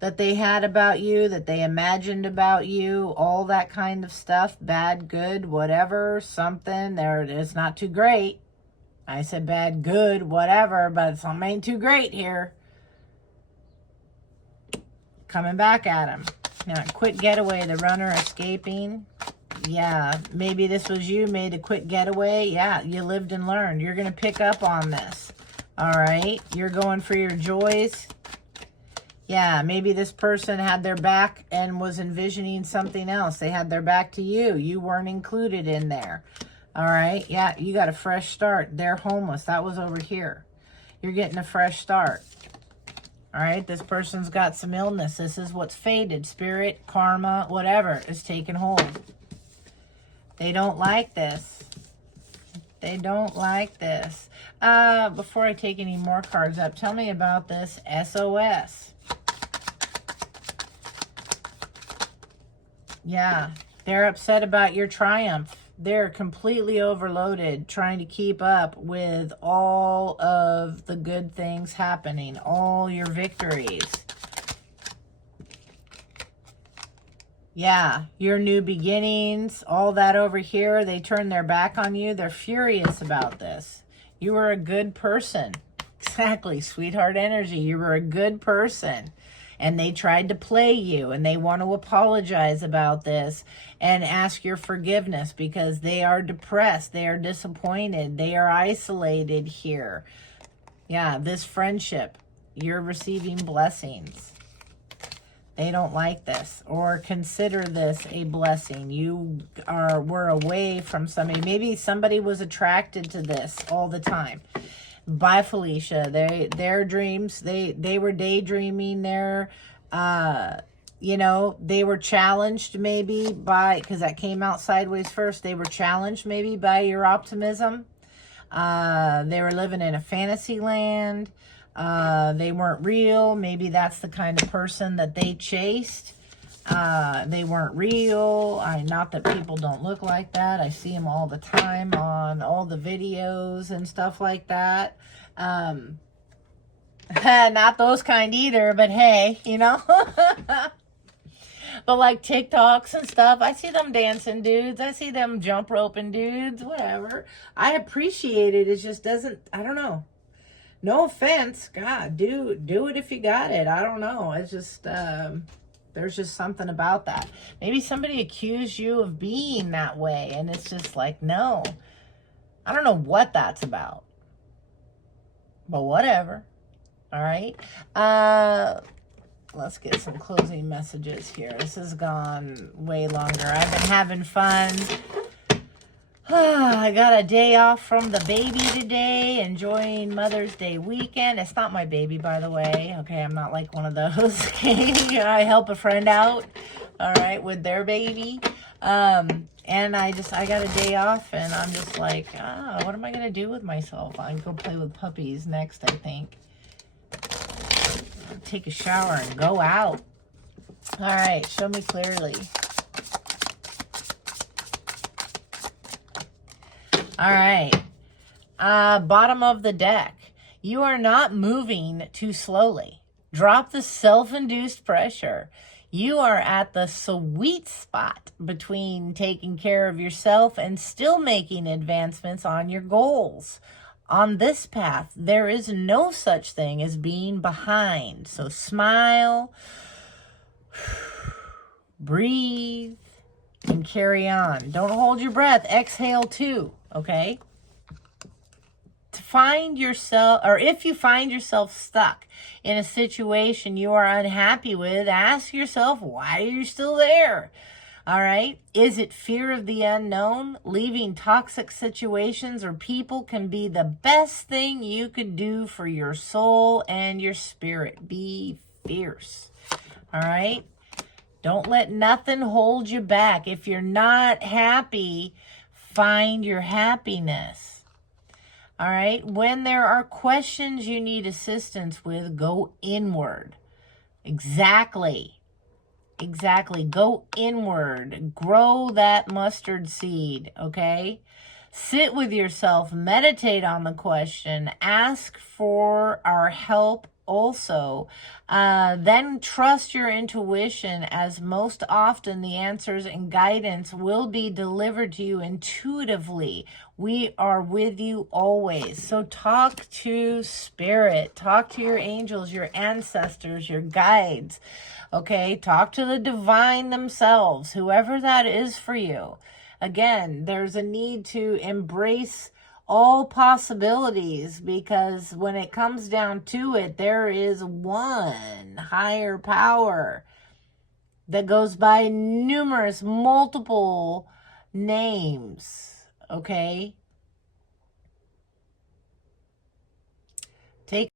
that they had about you, that they imagined about you, all that kind of stuff, bad, good, whatever, something, it's not too great. I said bad, good, whatever, but something ain't too great here. Coming back at him. Now, quick getaway, the runner escaping. Yeah, maybe this was you, made a quick getaway. Yeah, you lived and learned. You're going to pick up on this. All right, you're going for your joys. Yeah, maybe this person had their back and was envisioning something else. They had their back to you. You weren't included in there. All right, yeah, you got a fresh start. They're homeless. That was over here. You're getting a fresh start. All right, this person's got some illness. This is what's faded. Spirit, karma, whatever is taking hold. They don't like this. They don't like this. Before I take any more cards up, tell me about this SOS. Yeah, they're upset about your triumph. They're completely overloaded trying to keep up with all of the good things happening, all your victories. Yeah, your new beginnings, all that over here. They turn their back on you. They're furious about this. You were a good person. Exactly, sweetheart energy. You were a good person. And they tried to play you, and they want to apologize about this and ask your forgiveness because they are depressed. They are disappointed. They are isolated here. Yeah, this friendship, you're receiving blessings. They don't like this or consider this a blessing. You were away from somebody. Maybe somebody was attracted to this all the time. Bye, Felicia. Their dreams, they were daydreaming. You know, they were challenged maybe by, because that came out sideways first. They were challenged maybe by your optimism. They were living in a fantasy land. They weren't real. Maybe that's the kind of person that they chased. They weren't real. Not that people don't look like that. I see them all the time on all the videos and stuff like that. Not those kind either, but hey, you know. But like TikToks and stuff, I see them dancing dudes. I see them jump roping dudes, whatever. I appreciate it. It just doesn't, I don't know. No offense. God, do it if you got it. I don't know. It's just, there's just something about that. Maybe somebody accused you of being that way, and it's just like, no. I don't know what that's about. But whatever. All right. Let's get some closing messages here. This has gone way longer. I've been having fun. I got a day off from the baby today, enjoying Mother's Day weekend. It's not my baby, by the way. Okay, I'm not like one of those. Okay, I help a friend out, all right, with their baby. And I got a day off, and I'm just like, what am I going to do with myself? I can go play with puppies next, I think. Take a shower and go out. All right, show me clearly. All right. Bottom of the deck. You are not moving too slowly. Drop the self-induced pressure. You are at the sweet spot between taking care of yourself and still making advancements on your goals. On this path, there is no such thing as being behind. So smile, breathe, and carry on. Don't hold your breath. Exhale too, okay? To find yourself, or if you find yourself stuck in a situation you are unhappy with, ask yourself, why are you still there? All right. Is it fear of the unknown? Leaving toxic situations or people can be the best thing you could do for your soul and your spirit. Be fierce. All right. Don't let nothing hold you back. If you're not happy, find your happiness. All right? When there are questions you need assistance with, go inward. Exactly. Go inward. Grow that mustard seed, okay? Sit with yourself. Meditate on the question. Ask for our help also. Then trust your intuition, as most often the answers and guidance will be delivered to you intuitively. We are with you always. So talk to spirit. Talk to your angels, your ancestors, your guides. Okay, talk to the divine themselves, whoever that is for you. Again, there's a need to embrace all possibilities, because when it comes down to it, there is one higher power that goes by multiple names. Okay? Take